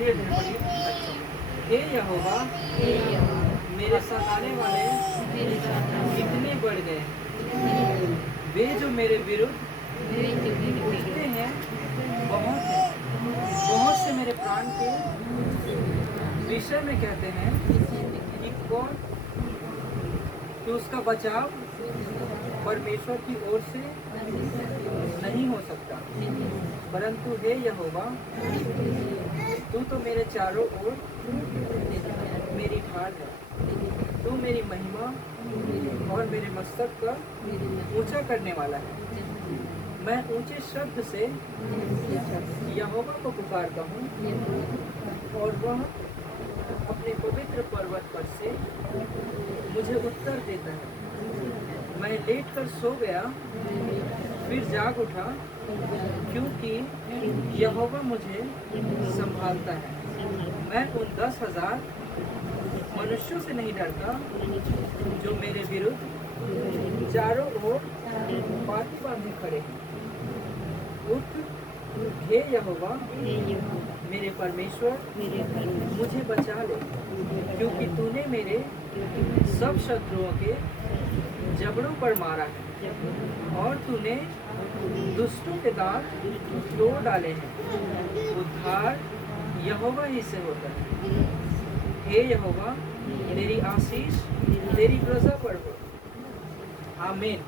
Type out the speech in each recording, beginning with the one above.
धीरे धीरे पढ़िए। अच्छा, हे यहोवा मेरे सताने वाले कितने बढ़ गए, वे जो मेरे विरुद्ध उठते हैं बहुत है। बहुत से मेरे प्राण के विषय में कहते हैं कि कौन, कि उसका बचाव परमेश्वर की ओर से नहीं हो सकता। परंतु हे यहोवा, तू तो मेरे चारों ओर मेरी ढाल है। तू मेरी महिमा और मेरे मस्तक का ऊंचा करने वाला है। मैं ऊंचे शब्द से यहोवा को पुकारता हूँ और वह अपने पवित्र पर्वत पर से मुझे उत्तर देता है। मैं लेट कर सो गया, फिर जाग उठा, क्योंकि यहोवा मुझे संभालता है। मैं उन 10,000 मनुष्यों से नहीं डरता जो मेरे विरुद्ध चारों ओर पाती बांधे खड़े हैं। उठ हे यहोवा मेरे परमेश्वर, मुझे बचा ले, क्योंकि तूने मेरे सब शत्रुओं के जबड़ों पर मारा है और तूने दुष्टों के दांत तोड़ डाले हैं। उद्धार यहोवा ही से होता है। हे यहोवा, तेरी आशीष तेरी प्रजा पर हो। आमीन।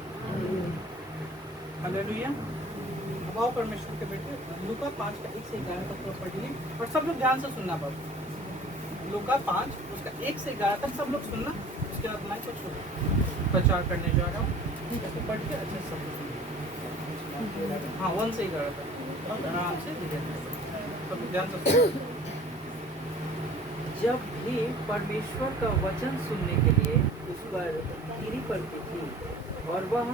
हालेलुया। अब आओ परमेश्वर के बेटे, लूका 5 का 1 से 11 तक तो पढ़िए और सब लोग ध्यान से सुनना पड़ेगा। लूका 5 उसका 1 से 11 तक सब लोग सुनना। उसके बाद मैं कुछ प्रचार करने जा रहा हूँ, तो पढ़ के अच्छे से सब लोग सुनिए। हाँ, 1 से 11 तक और आराम से सब लोग ध्यान से सुनिए। जब भी परमेश्वर का वचन सुनने के लिए उस पर गिरी पड़ती थी और वह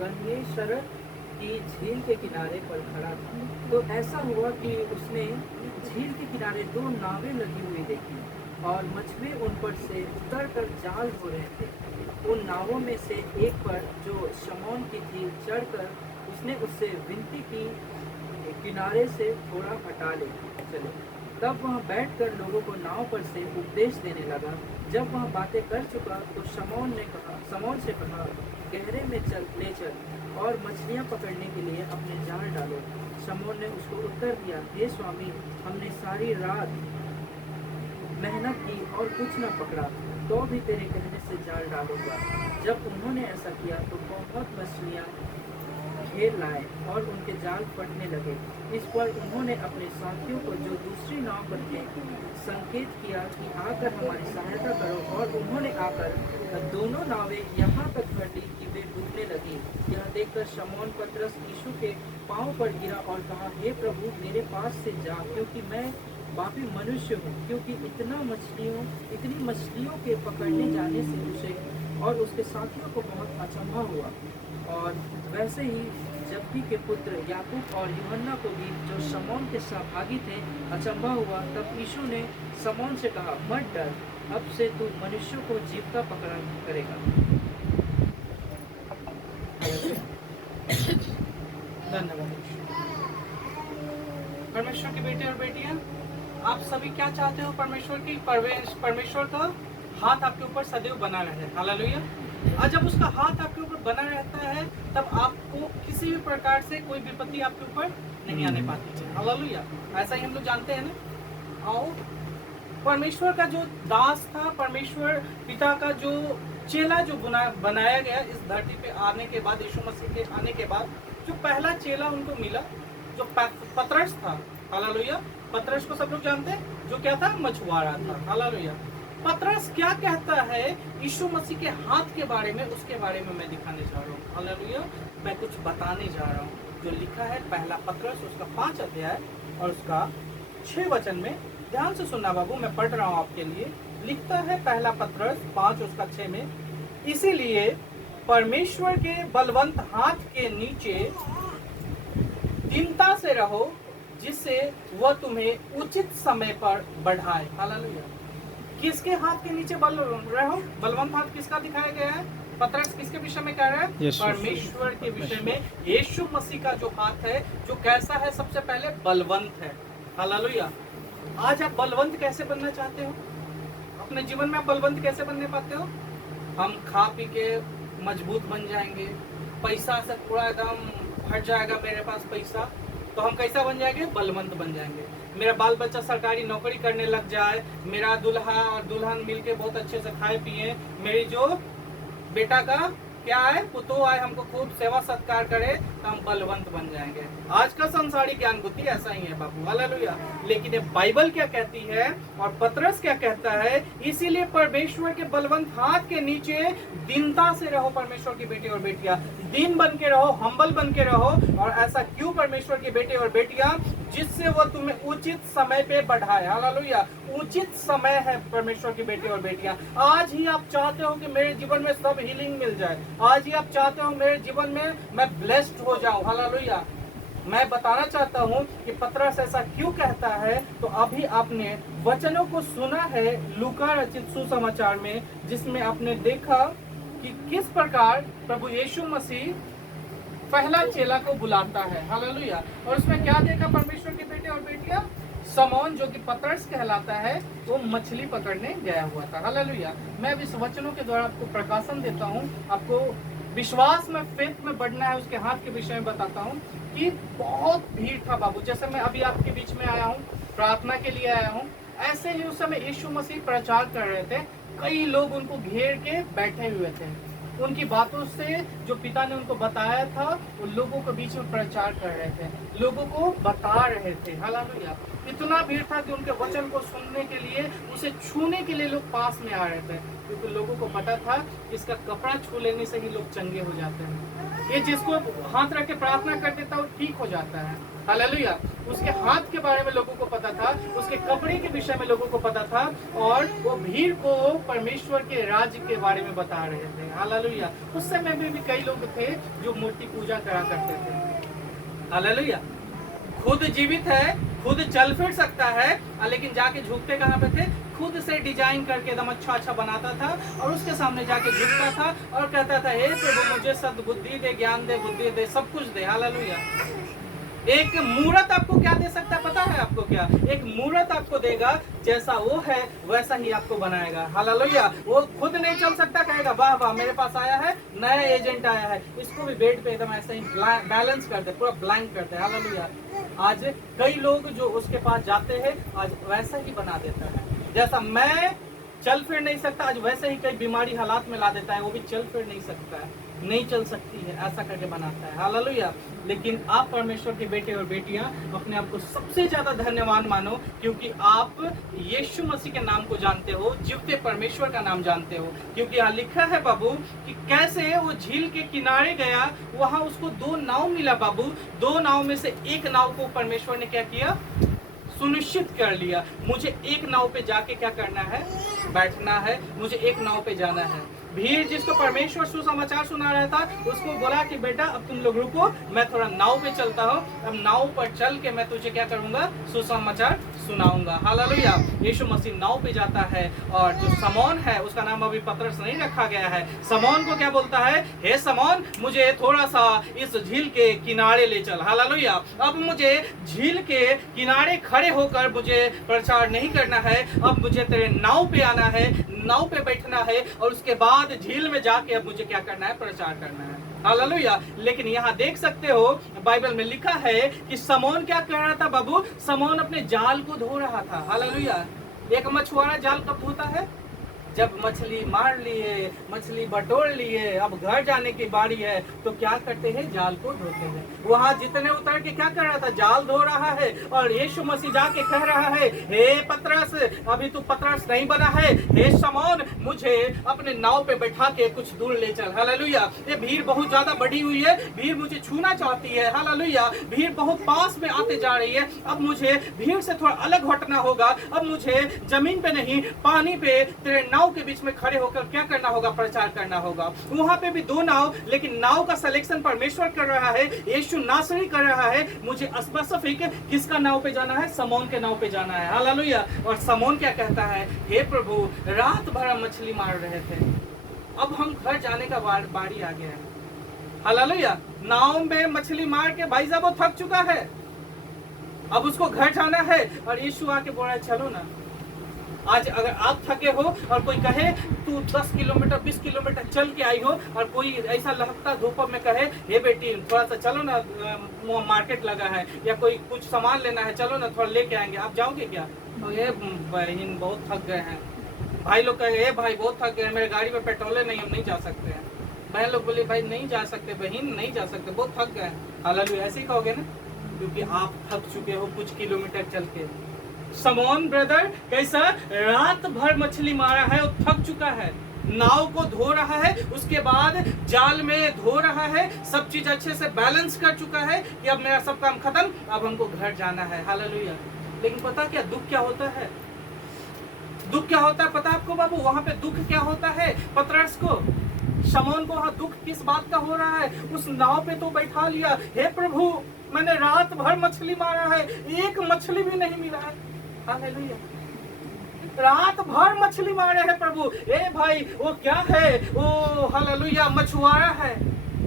गन्नेसरत की झील के किनारे पर खड़ा था, तो ऐसा हुआ कि उसने झील के किनारे 2 नावें लगी हुई देखी और मछली उन पर से उतर कर जाल हो रहे थे। उन नावों में से एक पर जो शमौन की थी चढ़कर उसने उससे विनती की, किनारे से थोड़ा हटा ले चले। तब वह बैठकर लोगों को नाव पर से उपदेश देने लगा। जब वह बातें कर चुका तो शमौन से कहा, गहरे में ले चल और मछलियां पकड़ने के लिए अपने जाल डालो। शमौन ने उसको उत्तर दिया, हे स्वामी, हमने सारी रात मेहनत की और कुछ न पकड़ा, तो भी तेरे कहने से जाल डालूंगा। जब उन्होंने ऐसा किया तो बहुत मछलियां घेर लाए और उनके जाल फटने लगे। इस पर उन्होंने अपने साथियों को जो दूसरी नाव पर थे संकेत किया कि आकर हमारी सहायता करो, और उन्होंने आकर दोनों नावें यहाँ तक फटी कि वे डूबने लगी। यह देखकर शमौन पतरस यीशु के पांव पर गिरा और कहा, हे प्रभु, मेरे पास से जा, क्योंकि मैं पापी मनुष्य हूँ। क्योंकि इतनी मछलियों के पकड़ने जाने से उसे और उसके साथियों को बहुत अचंभा हुआ। और वैसे ही जब्दी के पुत्र याकूब और यूहन्ना को भी, जो शमौन के सहभागी थे, अचंभा हुआ। तब यीशु ने शमौन से कहा, मत डर, अब से तू मनुष्यों को जीविता पकड़ा करेगा। धन्यवाद। परमेश्वर के बेटे और बेटियां, आप सभी क्या चाहते हो? परमेश्वर का हाथ आपके ऊपर सदैव बना रहे। हालेलुया। और जब उसका हाथ आपके ऊपर बना रहता है तब आपको किसी भी प्रकार से कोई विपत्ति आपके ऊपर नहीं आने पाती है। हालेलुया। ऐसा ही हम लोग जानते हैं ना। आओ, परमेश्वर का जो दास था, परमेश्वर पिता का जो चेला जो बनाया गया इस धरती पे आने के बाद, यीशु मसीह के आने के बाद, जो पहला चेला उनको मिला जो पतरस था। हालेलुया। पतरस को सब लोग जानते हैं, जो क्या था? मछुआरा था। हालेलुया। पतरस क्या कहता है यीशु मसीह के हाथ के बारे में, उसके बारे में मैं दिखाने जा रहा हूँ। हालेलुया। मैं कुछ बताने जा रहा हूँ जो लिखा है पहला पतरस उसका 5 अध्याय और उसका 6 वचन में। ध्यान से सुनना बाबू, मैं पढ़ रहा हूँ आपके लिए। लिखता है पहला पतरस 5 उसका 6 में, इसीलिए परमेश्वर के बलवंत हाथ के नीचे दीनता से रहो, जिससे वह तुम्हें उचित समय पर बढ़ाए। हालेलुया। किसके हाथ के नीचे रहो? बलवंत हाथ किसका दिखाया गया है? पतरस किसके विषय में कह रहा है? परमेश्वर के विषय में। यीशु मसीह का जो हाथ है, जो कैसा है? सबसे पहले बलवंत है। हालेलुया। आज आप बलवंत कैसे बनना चाहते हो? अपने जीवन में आप बलवंत कैसे बनने पाते हो? हम खा पी के मजबूत बन जाएंगे, पैसा से पूरा एकदम हट जाएगा मेरे पास पैसा, तो हम कैसा बन जाएंगे? बलवंत बन जाएंगे। मेरा बाल बच्चा सरकारी नौकरी करने लग जाए, मेरा दूल्हा और दुल्हन मिलके बहुत अच्छे से खाए पिए, मेरी जो बेटा का क्या है, पुतो आए हमको खूब सेवा सत्कार करे, तो हम बलवंत बन जाएंगे। आज का संसारी ज्ञान बुद्धि ऐसा ही है बाबू, हालेलुया। लेकिन ये बाइबल क्या कहती है और पतरस क्या कहता है? इसीलिए परमेश्वर के बलवंत हाथ के नीचे दीनता से रहो परमेश्वर की बेटे और बेटियां, दीन बन के रहो, हम्बल बन के रहो। और ऐसा क्यों परमेश्वर के बेटे और बेटियां? जिससे वो तुम्हें उचित समय पे बढ़ाए, हालेलुया। उचित समय है परमेश्वर की बेटे और बेटियां। आज ही आप चाहते हो कि मेरे जीवन में सब हीलिंग मिल जाए, आज ही आप चाहते हो मेरे जीवन में मैं ब्लेस्ड हो जाऊं, हालेलुया। मैं बताना चाहता हूं कि पतरस ऐसा क्यों कहता है। तो अभी आपने वचनों को सुना है लूका रचित सुसमाचार में, जिसमें आपने देखा कि किस प्रकार प्रभु यीशु मसीह पहला चेला को बुलाता है, हालेलुया। और उसमें क्या देखा परमेश्वर के बेटे और बेटियां? समौन जो कि पतरस कहलाता है, वो मछली पकड़ने गया हुआ था, हालेलुया। मैं अब इस वचनों के द्वारा आपको प्रकाशन देता हूँ, आपको विश्वास में, फेथ में बढ़ना है, उसके हाथ के विषय में बताता हूँ कि बहुत भीड़ था बाबू। जैसे मैं अभी आपके बीच में आया हूँ, प्रार्थना के लिए आया हूँ, ऐसे ही उस समय यीशु मसीह प्रचार कर रहे थे। कई लोग उनको घेर के बैठे हुए थे, उनकी बातों से जो पिता ने उनको बताया था वो लोगों के बीच में प्रचार कर रहे थे, लोगों को बता रहे थे, हालेलुया। इतना भीड़ था कि उनके वचन को सुनने के लिए, उसे छूने के लिए लोग पास में आ रहे थे, क्योंकि लोगों को पता था इसका कपड़ा छू लेने से ही लोग चंगे हो जाते हैं, ये जिसको हाथ रख के प्रार्थना कर देता है वो ठीक हो जाता है, हालेलुया। उसके हाथ के बारे में लोगों को पता था, उसके कपड़े के विषय में लोगों को पता था, और वो भीड़ को परमेश्वर के राज्य के बारे में बता रहे थे, हालेलुया। उस समय में भी कई लोग थे जो मूर्ति पूजा करा करते थे, हालेलुया। खुद जीवित है, खुद चल फिर सकता है, लेकिन जाके झुकते कहाँ पे थे? खुद से डिजाइन करके एकदम अच्छा अच्छा बनाता था और उसके सामने जाके झुकता था और कहता था, हे प्रभु मुझे सद्बुद्धि दे, ज्ञान दे, बुद्धि दे, सब कुछ दे, हालेलुया। एक मूर्त आपको क्या दे सकता है पता है आपको? क्या एक मूर्त आपको देगा, जैसा वो है वैसा ही आपको बनाएगा, हालेलुया। वो खुद नहीं चल सकता, कहेगा वाह वाह मेरे पास आया है नया एजेंट आया है, इसको भी बेड पे एकदम ऐसे ही बैलेंस कर दे, पूरा ब्लैंक कर दे, हालेलुया। आज कई लोग जो उसके पास जाते हैं आज वैसा ही बना देता है, जैसा मैं चल फिर नहीं सकता आज वैसे ही कई बीमारी हालात में ला देता है, वो भी चल फिर नहीं सकता है, नहीं चल सकती है, ऐसा करके बनाता है, हालेलुया। लेकिन आप परमेश्वर के बेटे और बेटियां अपने आप को सबसे ज्यादा धन्यवान मानो, क्योंकि आप यीशु मसीह के नाम को जानते हो, जीवते परमेश्वर का नाम जानते हो। क्योंकि यहाँ लिखा है बाबू कि कैसे वो झील के किनारे गया, वहां उसको 2 नाव मिला बाबू। 2 नाव में से एक नाव को परमेश्वर ने क्या किया? सुनिश्चित कर लिया। मुझे एक नाव पे जाके क्या करना है? बैठना है, मुझे एक नाव पे जाना है। भीड़ जिसको परमेश्वर सुसमाचार सुना रहा था उसको बोला कि बेटा अब तुम लोग रुको, मैं थोड़ा नाव पे चलता हूँ, अब नाव पर चल के मैं तुझे क्या करूंगा? सुसमाचार सुनाऊंगा, हालेलुया। यीशु मसीह नाव पे जाता है और जो समौन है, उसका नाम अभी पतरस नहीं रखा गया है, समौन को क्या बोलता है? हे समौन मुझे थोड़ा सा इस झील के किनारे ले चल, हालेलुया। अब मुझे झील के किनारे खड़े होकर मुझे प्रचार नहीं करना है, अब मुझे तेरे नाव पे आना है, नाव पे बैठना है और उसके बाद झील में जाके अब मुझे क्या करना है? प्रचार करना है, हालेलुया। लेकिन यहाँ देख सकते हो बाइबल में लिखा है कि समौन क्या कर रहा था बाबू? समौन अपने जाल को धो रहा था, हालेलुया। एक मछुआरा जाल कब धोता है? जब मछली मार लिए, मछली बटोर लिए, अब घर जाने की बारी है तो क्या करते हैं? जाल को धोते हैं। वहां जितने उतर के क्या कर रहा था? जाल धो रहा है। और यीशु मसीह जाके कह रहा है, हे पतरस अभी तू पतरस नहीं बना है, हे शमौन मुझे अपने नाव पे बैठा के कुछ दूर ले चल, हालेलुया। ये भीड़ बहुत ज्यादा बढ़ी हुई है, भीड़ मुझे छूना चाहती है, हालेलुया। भीड़ बहुत पास में आते जा रही है, अब मुझे भीड़ से थोड़ा अलग हटना होगा, अब मुझे जमीन पे नहीं पानी पे तेरे नाव के बीच में खड़े होकर क्या करना होगा? प्रचार करना होगा। वहां पे भी 2 नाव, लेकिन नाव का सिलेक्शन परमेश्वर कर रहा है, यीशु नासरी कर रहा है। मुझे स्पेसिफिक किसका नाव पे जाना है? समौन के नाव पे जाना है, हालेलुया। और समौन क्या कहता है? हे प्रभु रात भर हम मछली मार रहे थे, अब हम घर जाने का बारी आ गया है, हालेलुया। नाव में मछली मार के भाई साहब वो थक चुका है, अब उसको घर जाना है और यीशु आके बोल रहा है चलो ना। आज अगर आप थके हो और कोई कहे तू 10 किलोमीटर 20 किलोमीटर चल के आई हो, और कोई ऐसा लहकता धूप में कहे हे बेटी थोड़ा सा चलो ना, मार्केट लगा है, या कोई कुछ सामान लेना है, चलो ना थोड़ा लेके आएंगे, आप जाओगे क्या? तो ये बहन बहुत थक गए हैं। भाई लोग कहे हे भाई बहुत थक गए हैं, मेरे गाड़ी में पेट्रोल नहीं, हम नहीं जा सकते हैं। बहन लोग बोले भाई नहीं जा सकते, बहन नहीं जा सकते, बहुत थक गए हैं। हालेलुया, ऐसे ही कहोगे ना, क्योंकि आप थक चुके हो कुछ किलोमीटर चल के। समोन ब्रदर कैसा रात भर मछली मारा है और थक चुका है, नाव को धो रहा है, उसके बाद जाल में धो रहा है, सब चीज अच्छे से बैलेंस कर चुका है कि अब मेरा सब काम खत्म, अब हमको घर जाना है। हालेलुया। लेकिन पता क्या दुख क्या होता है? दुख क्या होता है पता आपको बाबू? वहां पे दुख क्या होता है पतरस को, शमौन को वहां दुख किस बात का हो रहा है? उस नाव पे तो बैठा लिया, हे प्रभु मैंने रात भर मछली मारा है, एक मछली भी नहीं मिला है। हालेलुया। रात भर मछली मारे है प्रभु। ए भाई वो क्या है? वो हालेलुया मछुआरा है।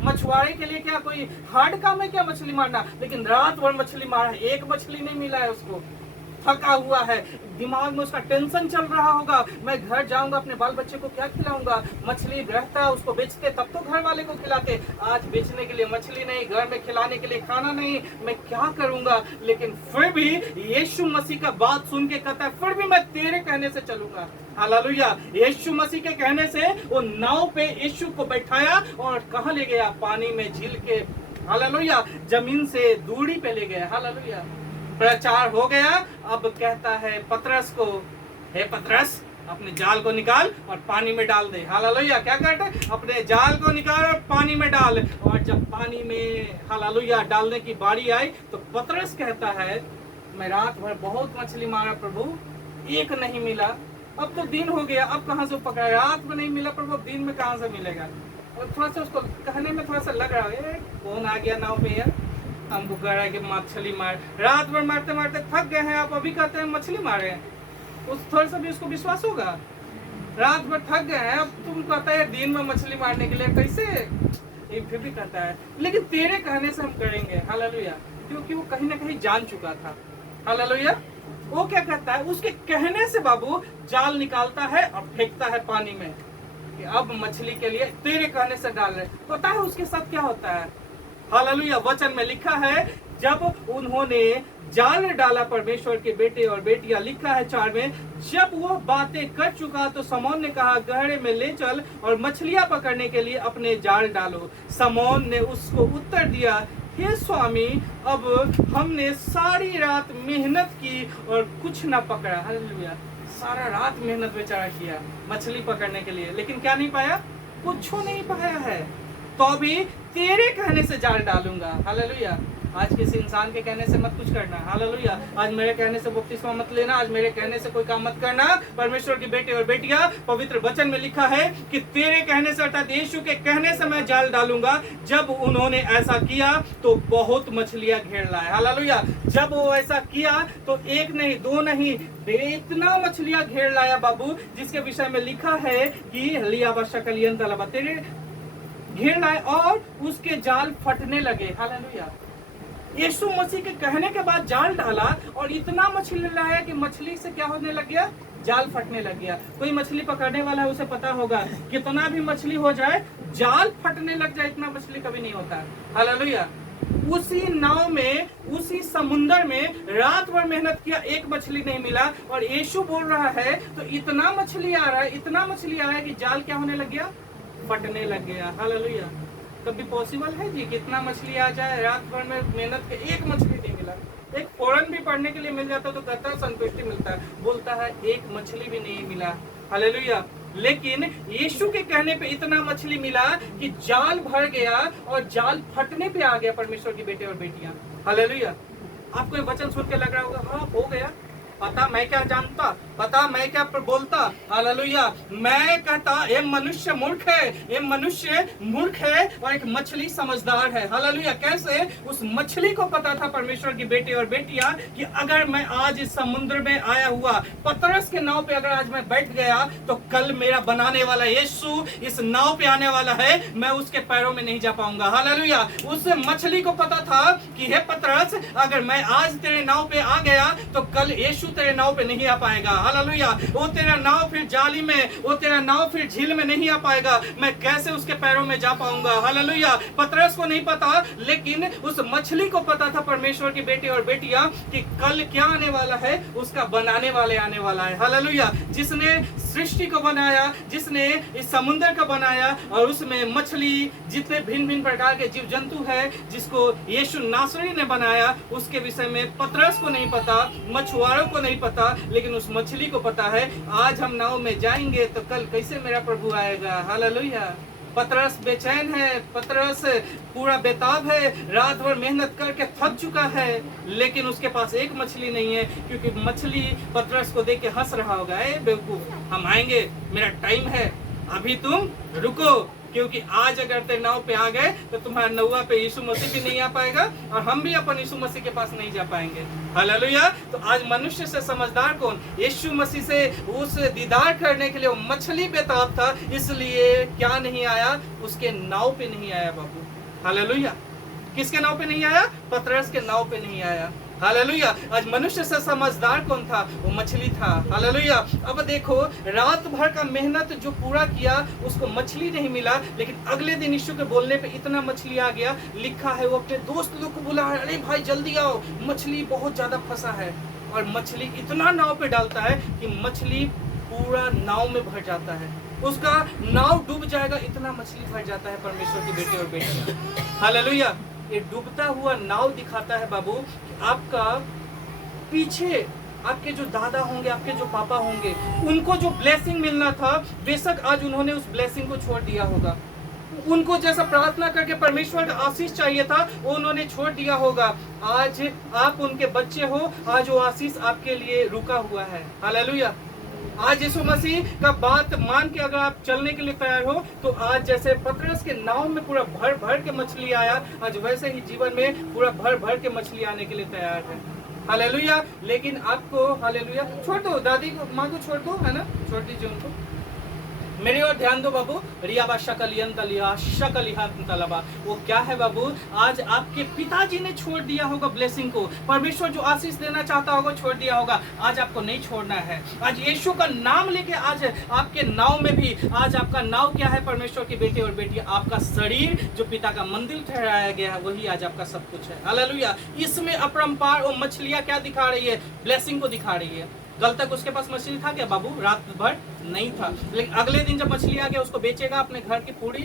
मछुआरे के लिए क्या कोई हार्ड काम है क्या मछली मारना? लेकिन रात भर मछली मारा है, एक मछली नहीं मिला है उसको। थका हुआ है, दिमाग में उसका टेंशन चल रहा होगा, मैं घर जाऊंगा अपने बाल बच्चे को क्या खिलाऊंगा? मछली रहता उसको बेचते तब तो घर वाले को खिलाते, आज बेचने के लिए मछली नहीं, घर में खिलाने के लिए खाना नहीं, मैं क्या करूंगा? लेकिन फिर भी यीशु मसीह का बात सुन के कहता है फिर भी मैं तेरे कहने से चलूंगा। हालेलुया। यीशु मसीह के कहने से वो नाव पे यीशु को बैठाया और कहाँ ले गया? पानी में झील के, हालेलुया, जमीन से दूरी पे ले गया। हालेलुया। प्रचार हो गया। अब कहता है पतरस को, हे पतरस अपने जाल को निकाल और पानी में डाल दे। हालेलुया। क्या करते? अपने जाल को निकाल और पानी में डाल। और जब पानी में हालेलुया डालने की बारी आई तो पतरस कहता है मैं रात भर बहुत मछली मारा प्रभु, एक नहीं मिला। अब तो दिन हो गया, अब कहाँ से पकड़ा? रात में नहीं मिला प्रभु, अब दिन में कहाँ से मिलेगा? और थोड़ा सा उसको कहने में थोड़ा सा लग रहा है कौन आ गया नाव पे यार, हमको कह रहा है कि मछली मार, रात भर मारते मारते थक गए हैं, आप अभी कहते हैं मछली मारे हैं। उस थोड़ा सा भी उसको विश्वास होगा? रात भर थक गए हैं, अब तुम कहता है दिन में मछली मारने के लिए, कैसे? ये फिर भी कहता है लेकिन तेरे कहने से हम करेंगे। हालेलुया। क्योंकि वो कहीं ना कहीं जान चुका था। हालेलुया। वो क्या कहता है? उसके कहने से बाबू जाल निकालता है और फेंकता है पानी में कि अब मछली के लिए तेरे कहने से डाल रहे। पता है उसके साथ क्या होता है? हालेलुया। वचन में लिखा है जब उन्होंने जाल डाला परमेश्वर के बेटे और बेटियां, लिखा है 4 में, जब वो बातें कर चुका तो समौन ने कहा गहरे में ले चल और मछलियां पकड़ने के लिए अपने जाल डालो। समौन ने उसको उत्तर दिया हे स्वामी अब हमने सारी रात मेहनत की और कुछ ना पकड़ा। हालेलुया। सारा रात मेहनत बेचारा किया मछली पकड़ने के लिए, लेकिन क्या नहीं पाया? कुछ नहीं पाया है। तो भी तेरे कहने से जाल डालूंगा। हालेलुया। आज किसी इंसान के कहने से मत कुछ करना। हालेलुया। आज मेरे कहने से बपतिस्मा मत लेना, आज मेरे कहने से कोई काम मत करना। परमेश्वर की बेटे और बेटियां, पवित्र वचन में लिखा है कि तेरे कहने से अर्थात यीशु के कहने से मैं जाल डालूंगा। जब उन्होंने ऐसा किया तो बहुत मछलियां घेर लाए। हालेलुया। जब वो ऐसा किया तो एक नहीं दो नहीं इतना मछलियां घेर लाया बाबू, जिसके विषय में लिखा है कि तेरे घेर लाए और उसके जाल फटने लगे। हालेलुया। यीशु मसीह के कहने के बाद जाल डाला और इतना मछली लाया कि मछली से क्या होने लग गया? जाल फटने लग गया। कोई मछली पकड़ने वाला है उसे पता होगा कितना भी मछली हो जाए जाल फटने लग जाए इतना मछली कभी नहीं होता। हालेलुया। उसी नाव में उसी समुंदर में रात भर मेहनत किया, एक मछली नहीं मिला, और यीशु बोल रहा है तो इतना मछली आ रहा है, इतना मछली आ रहा है कि जाल क्या होने लग गया? फटने लग गया। हालेलुया। कभी पॉसिबल है जी कितना मछली आ जाए रात भर में मेहनत के, एक मछली नहीं मिला? एक फौरन भी पढ़ने के लिए मिल जाता तो कहता संतुष्टि मिलता है, बोलता है एक मछली भी नहीं मिला। हालेलुया। लेकिन यीशु के कहने पे इतना मछली मिला कि जाल भर गया और जाल फटने पे आ गया परमेश्वर की बेटे और बेटियां। हालेलुया। आपको ये वचन सुन के लग रहा होगा हाँ हो गया, पता मैं क्या जानता, पता मैं क्या बोलता, हालेलुया। मैं कहता ये मनुष्य मूर्ख है, ये मनुष्य मूर्ख है और एक मछली समझदार है। हालेलुया। कैसे? उस मछली को पता था परमेश्वर की बेटे और बेटियां कि अगर मैं आज इस समुद्र में आया हुआ पतरस के नाव पे अगर आज मैं बैठ गया तो कल मेरा बनाने वाला यीशु इस नाव पे आने वाला है, मैं उसके पैरों में नहीं जा पाऊंगा। हालेलुया। उस मछली को पता था कि हे पतरस, अगर मैं आज तेरे नाव पे आ गया तो कल यीशु तेरे नाव पे नहीं आ पाएगा। हालेलुया। वो तेरा नाव फिर जाली में, वो तेरा नाव फिर झील में नहीं आ पाएगा, मैं कैसे उसके पैरों में जा पाऊंगा। हालेलुया। पतरस को नहीं पता, लेकिन उस मछली को पता था परमेश्वर की बेटे और बेटियां कि कल क्या आने वाला है, उसका बनाने वाले आने वाला है। हालेलुया। जिसने सृष्टि को बनाया, जिसने इस समुद्र को बनाया और उसमें मछली, जितने भिन्न भिन्न प्रकार के जीव जंतु है, जिसको यीशु नासरी ने बनाया, उसके विषय में पतरस को नहीं पता, मछुआरों को नहीं पता, लेकिन उस मछली को पता है आज हम नाव में जाएंगे तो कल कैसे मेरा प्रभु आएगा। हालेलुया। पतरस बेचैन है, पतरस पूरा बेताब है, रात भर मेहनत करके थक चुका है, लेकिन उसके पास एक मछली नहीं है, क्योंकि मछली पतरस को देख के हंस रहा होगा, ए बेवकूफ, हम आएंगे, मेरा टाइम है, अभी तुम रुको, क्योंकि आज अगर तेरे नाव पे आ गए तो तुम्हारा नौवा पे यीशु मसीह भी नहीं आ पाएगा और हम भी अपन यीशु मसीह के पास नहीं जा पाएंगे। हालेलुया। तो आज मनुष्य से समझदार कौन? यीशु मसीह से उस दीदार करने के लिए वो मछली बेताब था, इसलिए क्या नहीं आया? उसके नाव पे नहीं आया बाबू। हालेलुया। किसके नाव पे नहीं आया? पतरस के नाव पे नहीं आया। हालेलुया। आज मनुष्य से समझदार कौन था? वो मछली था। हालेलुया। अब देखो, रात भर का मेहनत जो पूरा किया उसको मछली नहीं मिला, लेकिन अगले दिन यीशु के बोलने पे इतना मछली आ गया, लिखा है वो अपने दोस्त लोग को बुला, अरे भाई जल्दी आओ, मछली बहुत ज्यादा फंसा है। और मछली इतना नाव पे डालता है कि मछली पूरा नाव में भर जाता है, उसका नाव डूब जाएगा, इतना मछली भर जाता है परमेश्वर की बेटे और बेटियां। हालेलुया। ये डूबता हुआ नाव दिखाता है बाबू कि आपका पीछे आपके जो दादा होंगे, आपके जो पापा होंगे, उनको जो ब्लेसिंग मिलना था, बेशक आज उन्होंने उस ब्लेसिंग को छोड़ दिया होगा। उनको जैसा प्रार्थना करके परमेश्वर का आशीष चाहिए था, वो उन्होंने छोड़ दिया होगा। आज आप उनके बच्चे हो, आज वो आशीष आपके लिए रुका हुआ है। हालेलुया। आज यीशु मसीह का बात मान के अगर आप चलने के लिए तैयार हो, तो आज जैसे पतरस के नाव में पूरा भर भर के मछली आया, आज वैसे ही जीवन में पूरा भर भर के मछली आने के लिए तैयार है। हालेलुया। लेकिन आपको, हालेलुया, छोड़ दो, दादी को, माँ को छोड़ दो, है ना, छोड़ दीजिए उनको। मेरी ओर ध्यान दो बाबू। रियाबा शकलियन तलिया शकलिहा तलबा। वो क्या है बाबू? आज आपके पिताजी ने छोड़ दिया होगा ब्लेसिंग को, परमेश्वर जो आशीष देना चाहता होगा छोड़ दिया होगा। आज आपको नहीं छोड़ना है। आज यीशु का नाम लेके आज आपके नाव में भी, आज आपका नाव क्या है? परमेश्वर के बेटे और बेटी, आपका शरीर जो पिता का मंदिर ठहराया गया है, वही आज आपका सब कुछ है। हालेलुया। इसमें अपरंपार और मछलियां क्या दिखा रही है? ब्लेसिंग को दिखा रही है। कल तक उसके पास मछली था क्या बाबू? रात भर नहीं था, लेकिन अगले दिन जब मछली आ गया, उसको बेचेगा, अपने घर की पूरी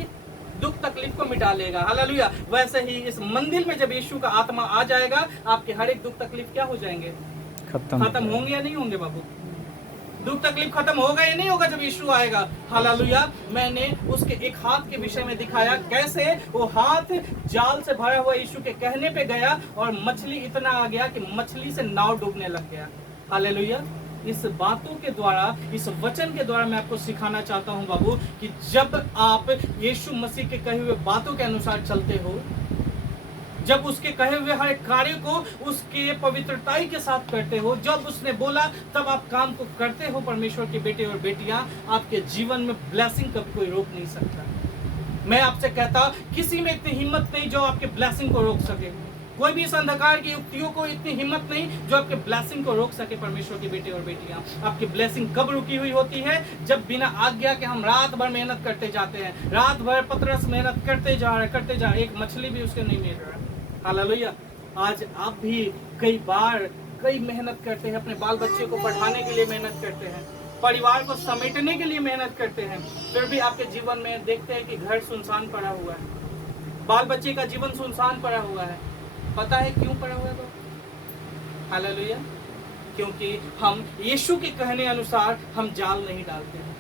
दुख तकलीफ को मिटा लेगा। हालेलुया। वैसे ही इस मंदिर में जब यीशु का आत्मा आ जाएगा, आपके हर एक दुख तकलीफ क्या हो जाएंगे? खत्म होंगे या नहीं होंगे बाबू? दुख तकलीफ खत्म होगा या नहीं होगा जब यीशु आएगा? हालेलुया। मैंने उसके एक हाथ के विषय में दिखाया, कैसे वो हाथ जाल से भरा हुआ यीशु के कहने पे गया और मछली इतना आ गया कि मछली से नाव डूबने लग गया। हालेलुया। इस बातों के द्वारा, इस वचन के द्वारा मैं आपको सिखाना चाहता हूं बाबू कि जब आप यीशु मसीह के कहे हुए बातों के अनुसार चलते हो, जब उसके कहे हुए हर एक कार्य को उसके पवित्रताई के साथ करते हो, जब उसने बोला तब आप काम को करते हो, परमेश्वर के बेटे और बेटियां, आपके जीवन में ब्लेसिंग कभी कोई रोक नहीं सकता। मैं आपसे कहता, किसी में इतनी हिम्मत नहीं जो आपके ब्लेसिंग को रोक सके। कोई भी इस अंधकार की युक्तियों को इतनी हिम्मत नहीं जो आपके ब्लेसिंग को रोक सके। परमेश्वर के बेटे और बेटियां, आपकी ब्लेसिंग कब रुकी हुई होती है? जब बिना आज्ञा के हम रात भर मेहनत करते जाते हैं। रात भर पतरस मेहनत करते जा रहे, एक मछली भी उसके नहीं मिल रहा। हालेलुया। आज आप भी कई मेहनत करते हैं, अपने बाल बच्चे को पढ़ाने के लिए मेहनत करते हैं, परिवार को समेटने के लिए मेहनत करते हैं, फिर भी आपके जीवन में देखते हैं कि घर सुनसान पड़ा हुआ है, बाल बच्चे का जीवन सुनसान पड़ा हुआ है। पता है क्यों पड़ा हुआ है? हालेलुया। क्योंकि हम यीशु के कहने अनुसार हम जाल नहीं डालते हैं।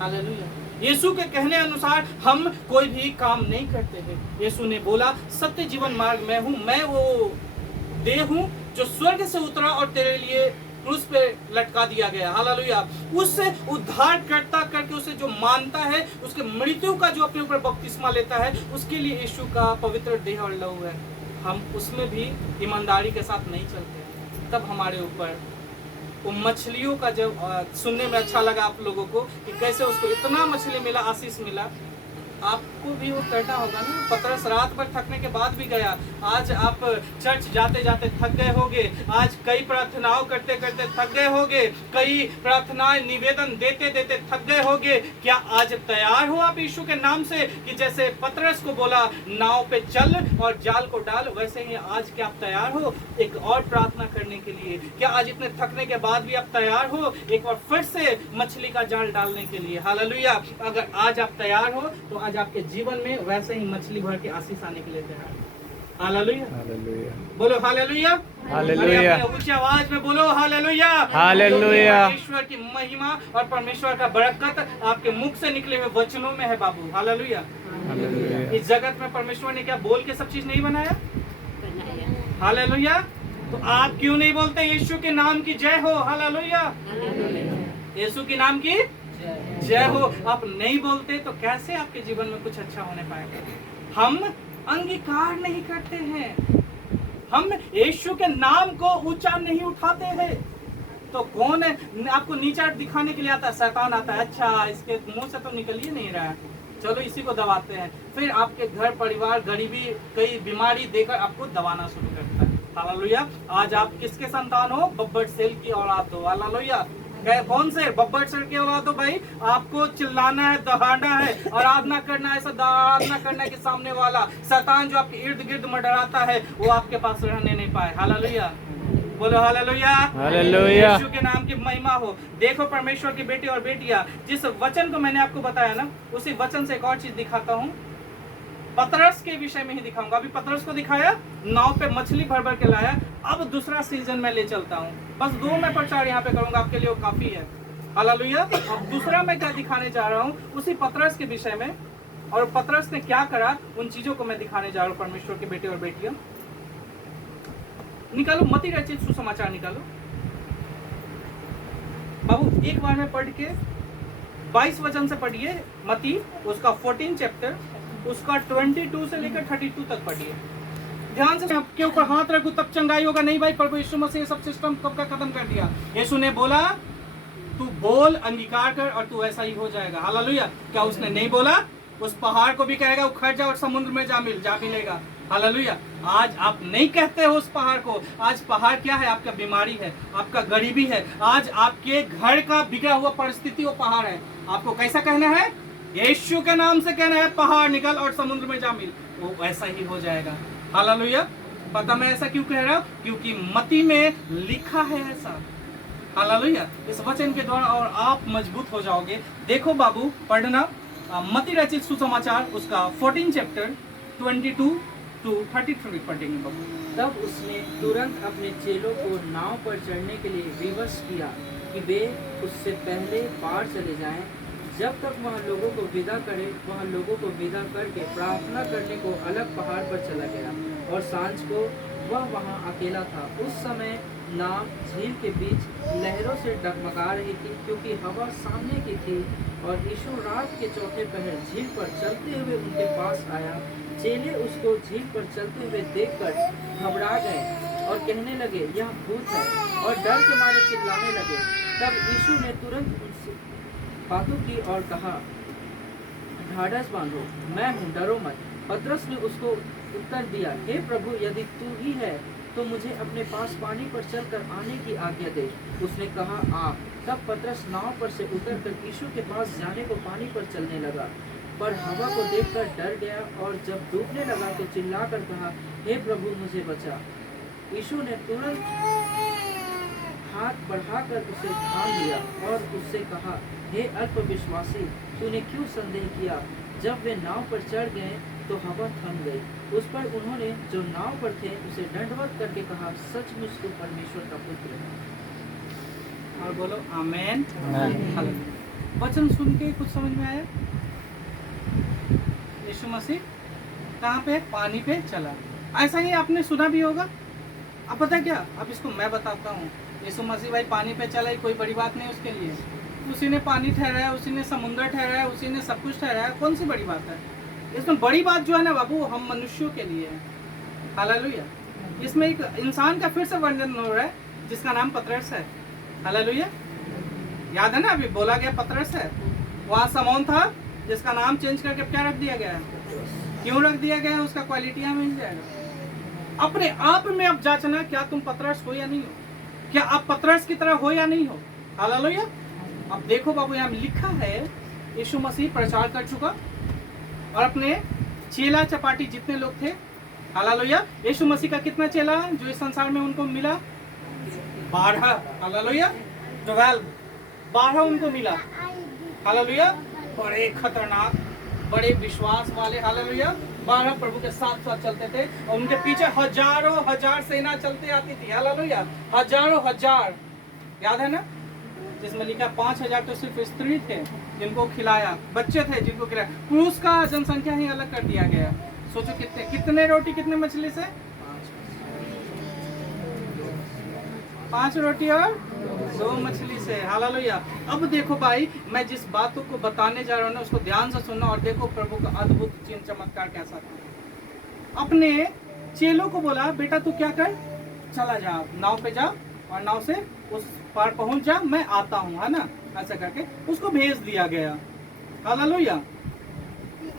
हालेलुया। यीशु के कहने अनुसार हम कोई भी काम नहीं करते हैं। यीशु ने बोला, सत्य जीवन मार्ग मैं हूँ, मैं वो देह हूँ जो स्वर्ग से उतरा और तेरे लिए क्रूस पे लटका दिया गया। हालेलुया। उससे उद्धार करता करके उसे जो मानता है, उसके मृत्यु का जो अपने ऊपर बपतिस्मा लेता है, उसके लिए यीशु का पवित्र देह और लहू है। हम उसमें भी ईमानदारी के साथ नहीं चलते, तब हमारे ऊपर वो मछलियों का जब सुनने में अच्छा लगा आप लोगों को कि कैसे उसको इतना मछली मिला, आशीष मिला, आपको भी वो करना होगा ना। पतरस रात भर थकने के बाद भी गया। आज आप चर्च जाते जाते थक गए होगे, आज कई प्रार्थनाओं करते करते थक गए होगे, कई प्रार्थनाएं निवेदन देते देते थक गए होगे। क्या आज तैयार हो आप यीशु के नाम से कि जैसे पतरस को बोला नाव पे चल और जाल को डाल, वैसे ही आज क्या आप तैयार हो एक और प्रार्थना करने के लिए? क्या आज इतने थकने के बाद भी आप तैयार हो एक बार फिर से मछली का जाल डालने के लिए? हालेलुया। अगर आज आप तैयार हो तो आज आपके जीवन में वैसे ही मछली भर के आशीष आने के लिए तैयार। हालेलुया, हालेलुया, बोलो हालेलुया, हालेलुया, ऊंची आवाज में बोलो हालेलुया, हालेलुया। परमेश्वर की महिमा और परमेश्वर का बरकत आपके मुख से निकले हुए वचनों में है बाबू। हालेलुया। हालेलुया। इस जगत में परमेश्वर ने क्या बोल के सब चीज नहीं बनाया? हालेलुया। तो आप क्यों नहीं बोलते यीशु के नाम की जय हो? हालेलुया, यीशु के नाम की जय हो। आप नहीं बोलते तो कैसे आपके जीवन में कुछ अच्छा होने पाएगा? हम अंगीकार नहीं करते हैं, हम यीशु के नाम को ऊंचा नहीं उठाते हैं, तो कौन है आपको नीचा दिखाने के लिए आता है? शैतान आता है। अच्छा, इसके मुंह से तो निकल ही नहीं रहा है, चलो इसी को दबाते हैं। फिर आपके घर परिवार गरीबी कई बीमारी देकर आपको दबाना शुरू करता है। हालेलुया। आज आप किसके संतान हो? बब्बर सेल की औलाद हो। हालेलुया। कौन से? बब्बर सेल की औलाद हो भाई। आपको चिल्लाना है, दहाड़ना है, आराधना करना है, ऐसा आराधना करना है कि सामने वाला शैतान जो आपके इर्द गिर्द मंडराता है वो आपके पास रहने नहीं पाए। हालेलुया, बोलो हालेलुया, हालेलुया। यीशु के नाम की महिमा हो। देखो परमेश्वर की बेटी और बेटियां, जिस वचन को मैंने आपको बताया ना, उसी वचन से एक और चीज दिखाता हूँ। पतरस के विषय में ही दिखाऊंगा। अभी पतरस को दिखाया, नाव पे मछली भर भर के लाया। अब दूसरा सीजन में ले चलता हूँ। बस 2 मैं प्रचार यहाँ पे करूंगा, आपके लिए वो काफी है। हालेलुया। अब दूसरा मैं क्या दिखाने जा रहा हूँ उसी पतरस के विषय में, और पतरस ने क्या करा उन चीजों को मैं दिखाने जा रहा हूँ। परमेश्वर के बेटे और बेटियां, निकालो मत्ती रचित सुसमाचार निकालो बाबू। एक बार में पढ़ के 22 वचन से पढ़िए मत्ती, उसका 14 चैप्टर, उसका 22 से लेकर 32 तक पढ़िए। ध्यान से आपके ऊपर हाथ रखो तब चंगाई होगा। नहीं भाई, प्रभु यीशु मसीह सब सिस्टम कब का खत्म कर दिया। यीशु ने बोला तू बोल, अंगीकार कर और तू ऐसा ही हो जाएगा। हालेलुया। क्या उसने नहीं बोला? उस पहाड़ को भी कहेगा उखड़ जा और समुद्र में जा मिलेगा। हालेलुया। आज आप नहीं कहते हो उस पहाड़ को। आज पहाड़ क्या है? आपका बीमारी है, आपका गरीबी है, आज आपके घर का बिगड़ा हुआ परिस्थिति वो पहाड़ है। आपको कैसा कहना है? यीशु के नाम से कहना है पहाड़ निकल और समुद्र में जा मिल, वो ऐसा ही हो जाएगा। हालेलुया। पता मैं ऐसा क्यों कह रहा हूँ? क्योंकि मत्ती में लिखा है ऐसा। हालेलुया। इस वचन के द्वारा और आप मजबूत हो जाओगे। देखो बाबू, पढ़ना मत्ती रचित सुसमाचार, उसका 14 चैप्टर 22 to 33 पढ़ेंगे बाबू। तब उसने तुरंत अपने चेलों को नाव पर चढ़ने के लिए विवश किया कि वे उससे पहले पार चले जाएं। जब तक वह लोगों को विदा करे, वह लोगों को विदा करके प्रार्थना करने को अलग पहाड़ पर चला गया, और सांझ को वह वहाँ अकेला था। उस समय नाव झील के बीच लहरों से डगमगा रही थी, क्योंकि हवा सामने की थी। और यीशु रात के चौथे पहर झील पर चलते हुए उनके पास आया। चेले उसको झील पर चलते हुए देखकर घबरा गए और कहने लगे यह भूत है, और डर के मारे चिल्लाने लगे। तब यीशु ने तुरंत उनसे बातों की और कहा, ढाढ़स बांधो, मैं हूँ, डरो मत। पतरस ने उसको उत्तर दिया, हे प्रभु, यदि तू ही है तो मुझे अपने पास पानी पर चलकर आने की आज्ञा दे। उसने कहा, आ। तब पतरस नाव पर से उतरकर यीशु के पास जाने को पानी पर चलने लगा, पर हवा को देखकर डर गया, और जब डूबने लगा तो चिल्लाकर कहा, हे प्रभु, मुझे बचा। यीशु ने तुरंत हाथ बढ़ाकर उसे थाम लिया और उससे कहा, हे अल्पविश्वासी, तूने क्यों संदेह किया? जब वे नाव पर चढ़ गए तो हवा थम गई। उस पर उन्होंने जो नाव पर थे उसे दंडवत करके कहा, सचमुच तू परमेश्वर का पुत्र है। और बोलो आमेन। हालेलुया। वचन सुन के कुछ समझ में आया? यीशु मसीह कहाँ पे? पानी पे चला। ऐसा ही आपने सुना भी होगा। अब पता है क्या, अब इसको मैं बताता हूँ। यीशु मसीह भाई पानी पे चला, कोई बड़ी बात नहीं उसके लिए। उसी ने पानी ठहराया, उसी ने समुद्र ठहराया, उसी ने सब कुछ ठहराया, कौन सी बड़ी बात है इसमें? बड़ी बात जो है ना बाबू, हम मनुष्यों के लिए है। हालेलुया। इसमें एक इंसान का फिर से वर्णन हो रहा है जिसका नाम पतरस है। हालेलुया। याद है ना, अभी बोला गया पतरस है। वहाँ समौन था जिसका नाम चेंज करके क्या रख दिया गया है? क्यों रख दिया गया है? उसका क्वालिटी मिल जाएगा। अपने आप में अब जांचना, क्या तुम पतरस हो या नहीं हो? क्या आप पतरस की तरह हो या नहीं हो? हालेलुया। अब देखो बाबू, यहाँ लिखा है यीशु मसीह प्रचार कर चुका और अपने चेला चपाटी जितने लोग थे, हालेलुया। यीशु मसीह का कितना चेला जो इस संसार में उनको मिला? 12। हालेलुया। 12 उनको मिला। हालेलुया। बड़े खतरनाक, बड़े विश्वास वाले। हालेलुया। 12 प्रभु के साथ साथ चलते थे और उनके पीछे हजारों हजार सेना चलती आती थी। हालेलुया। हजारों हजार। याद है ना, जिसमें लिखा 5000 तो सिर्फ स्त्री थे जिनको खिलाया, बच्चे थे जिनको खिलाया। पुरुष का जनसंख्या ही अलग कर दिया गया। सोचो कितने रोटी कितने मछली से? 5 रोटी और 2 मछली से। हालेलुया। अब देखो भाई, मैं जिस बातों को बताने जा रहा हूँ ना उसको ध्यान से सुनना और देखो प्रभु का अद्भुत चिन्ह चमत्कार कैसा था। अपने चेलों को बोला, बेटा तू क्या कर, चला जा, नाव पे जा और नाव से उस पार पहुंच जा, मैं आता हूँ, है ना। ऐसा करके उसको भेज दिया गया। हालेलुया।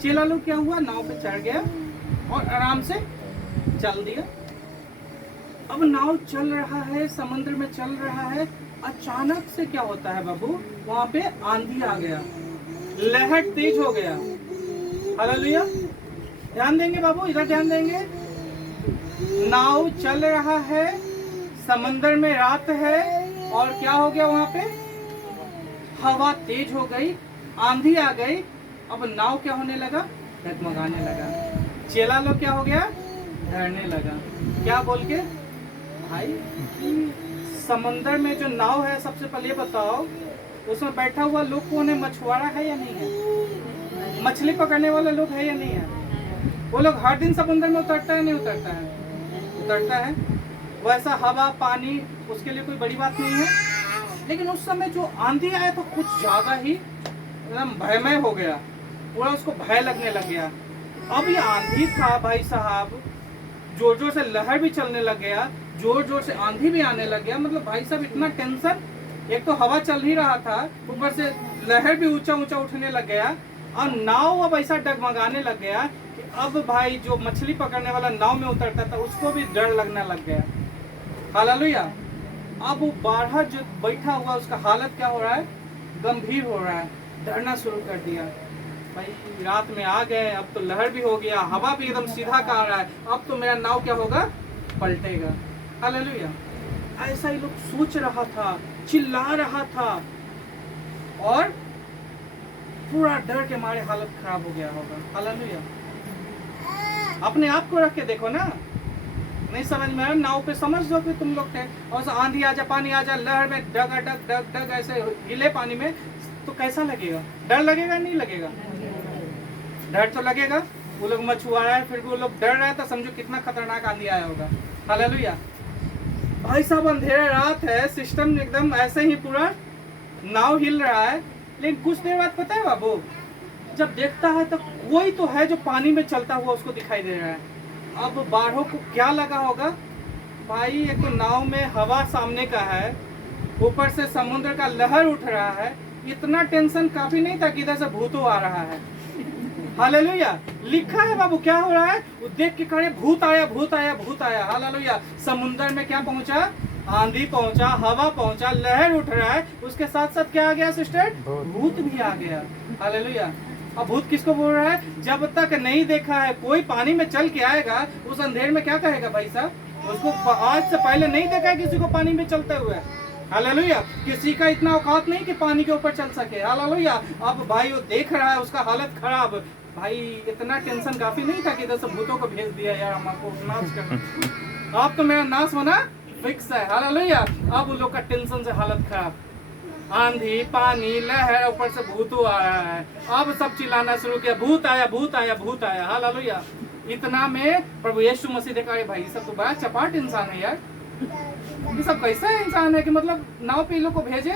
चेला लोग क्या हुआ, नाव पे चढ़ गया और आराम से चल दिया। अब नाव चल रहा है, समुद्र में चल रहा है, अचानक से क्या होता है बाबू, वहां पे आंधी आ गया, लहर तेज हो गया। हालेलुया। ध्यान देंगे बाबू, इधर ध्यान देंगे। नाव चल रहा है, समंदर में रात है और क्या हो गया वहां पे? हवा तेज हो गई, आंधी आ गई। अब नाव क्या होने लगा? डगमगाने लगा। चेला लोग क्या हो गया? डरने लगा। क्या बोल के? भाई समंदर में जो नाव है, सबसे पहले बताओ उसमें बैठा हुआ लोग कौन है? मछुआरा है या नहीं है? मछली पकड़ने वाले लोग है या नहीं है? वो लोग हर दिन समुद्र में उतरता है नहीं उतरता है? उतरता है। वैसा हवा पानी उसके लिए कोई बड़ी बात नहीं है। लेकिन उस समय जो आंधी आया तो कुछ ज्यादा ही एकदम भयमय हो गया, पूरा उसको भय लगने लग गया। अब ये आंधी था भाई साहब, जोर जोर से लहर भी चलने लग गया, जोर जोर से आंधी भी आने लग गया। मतलब भाई साहब इतना टेंशन, एक तो हवा चल ही रहा था, ऊपर से लहर भी ऊंचा ऊंचा उठने लग गया और नाव अब ऐसा डगमगाने लग गया कि अब भाई जो मछली पकड़ने वाला नाव में उतरता था उसको भी डर लगने लग गया। हालेलुया। अब वो 12 जो बैठा हुआ उसका हालत क्या हो रहा है? गंभीर हो रहा है, डरना शुरू कर दिया। भाई रात में आ गए, अब तो लहर भी हो गया, हवा भी एकदम सीधा का आ रहा है, अब तो मेरा नाव क्या होगा? पलटेगा। हालेलुया। ऐसा ही लोग सोच रहा था, चिल्ला रहा था और पूरा डर के मारे हालत खराब हो गया होगा। हालेलुया। अपने आप को रख के देखो ना, नहीं समझ में आ रहा, नाव पे समझ दो कि तुम लोग थे और आंधी आ जा, पानी आ जा, लहर में डग डग डग डग ऐसे हिले पानी में, तो कैसा लगेगा? डर लगेगा नहीं लगेगा? डर तो लगेगा। वो लोग मछुआरा है, फिर भी वो लोग डर रहा है, तो समझो कितना खतरनाक आंधी आया होगा। हालेलुया। भाई साहब अंधेरा रात है, सिस्टम एकदम ऐसे ही पूरा नाव हिल रहा है। लेकिन कुछ देर बाद पता है बाबू, जब देखता है तो कोई तो है जो पानी में चलता हुआ उसको दिखाई दे रहा है। अब 12 को क्या लगा होगा? भाई एक तो नाव में हवा सामने का है, ऊपर से समुद्र का लहर उठ रहा है, इतना टेंशन काफी नहीं था कि इधर से भूतों आ रहा है। हालेलुया। लिखा है बाबू क्या हो रहा है? वो देख के खड़े, भूत आया भूत आया भूत आया। हालेलुया। समुद्र में क्या पहुंचा? आंधी पहुंचा, हवा पहुंचा, लहर उठ रहा है, उसके साथ साथ क्या आ गया सिस्टर? भूत भी आ गया। हालेलुया। अब भूत किसको बोल रहा है? जब तक नहीं देखा है कोई पानी में चल के आएगा, उस अंधेर में क्या कहेगा भाई साहब? उसको आज से पहले नहीं देखा है किसी को पानी में चलते हुए। हालेलुया। किसी का इतना औकात नहीं कि पानी के ऊपर चल सके। हालेलुया। अब भाई वो देख रहा है, उसका हालत खराब। भाई इतना टेंशन काफी नहीं था कि इधर से भूतों को भेज दिया यार हमको नाश करना। अब तो मेरा नाश होना फिक्स है। हालेलुया। अब उन लोग का टेंशन से हालत खराब, आंधी पानी लहर, ऊपर से भूतों आ रहा है। अब सब चिल्लाना शुरू किया, भूत आया भूत आया भूत आया। हालेलुया। इतना में प्रभु यीशु मसीह देखा, भाई सब तो बड़ा चपाट इंसान है यार, ये सब कैसा है इंसान है कि मतलब नाव पे इन लोग को भेजे,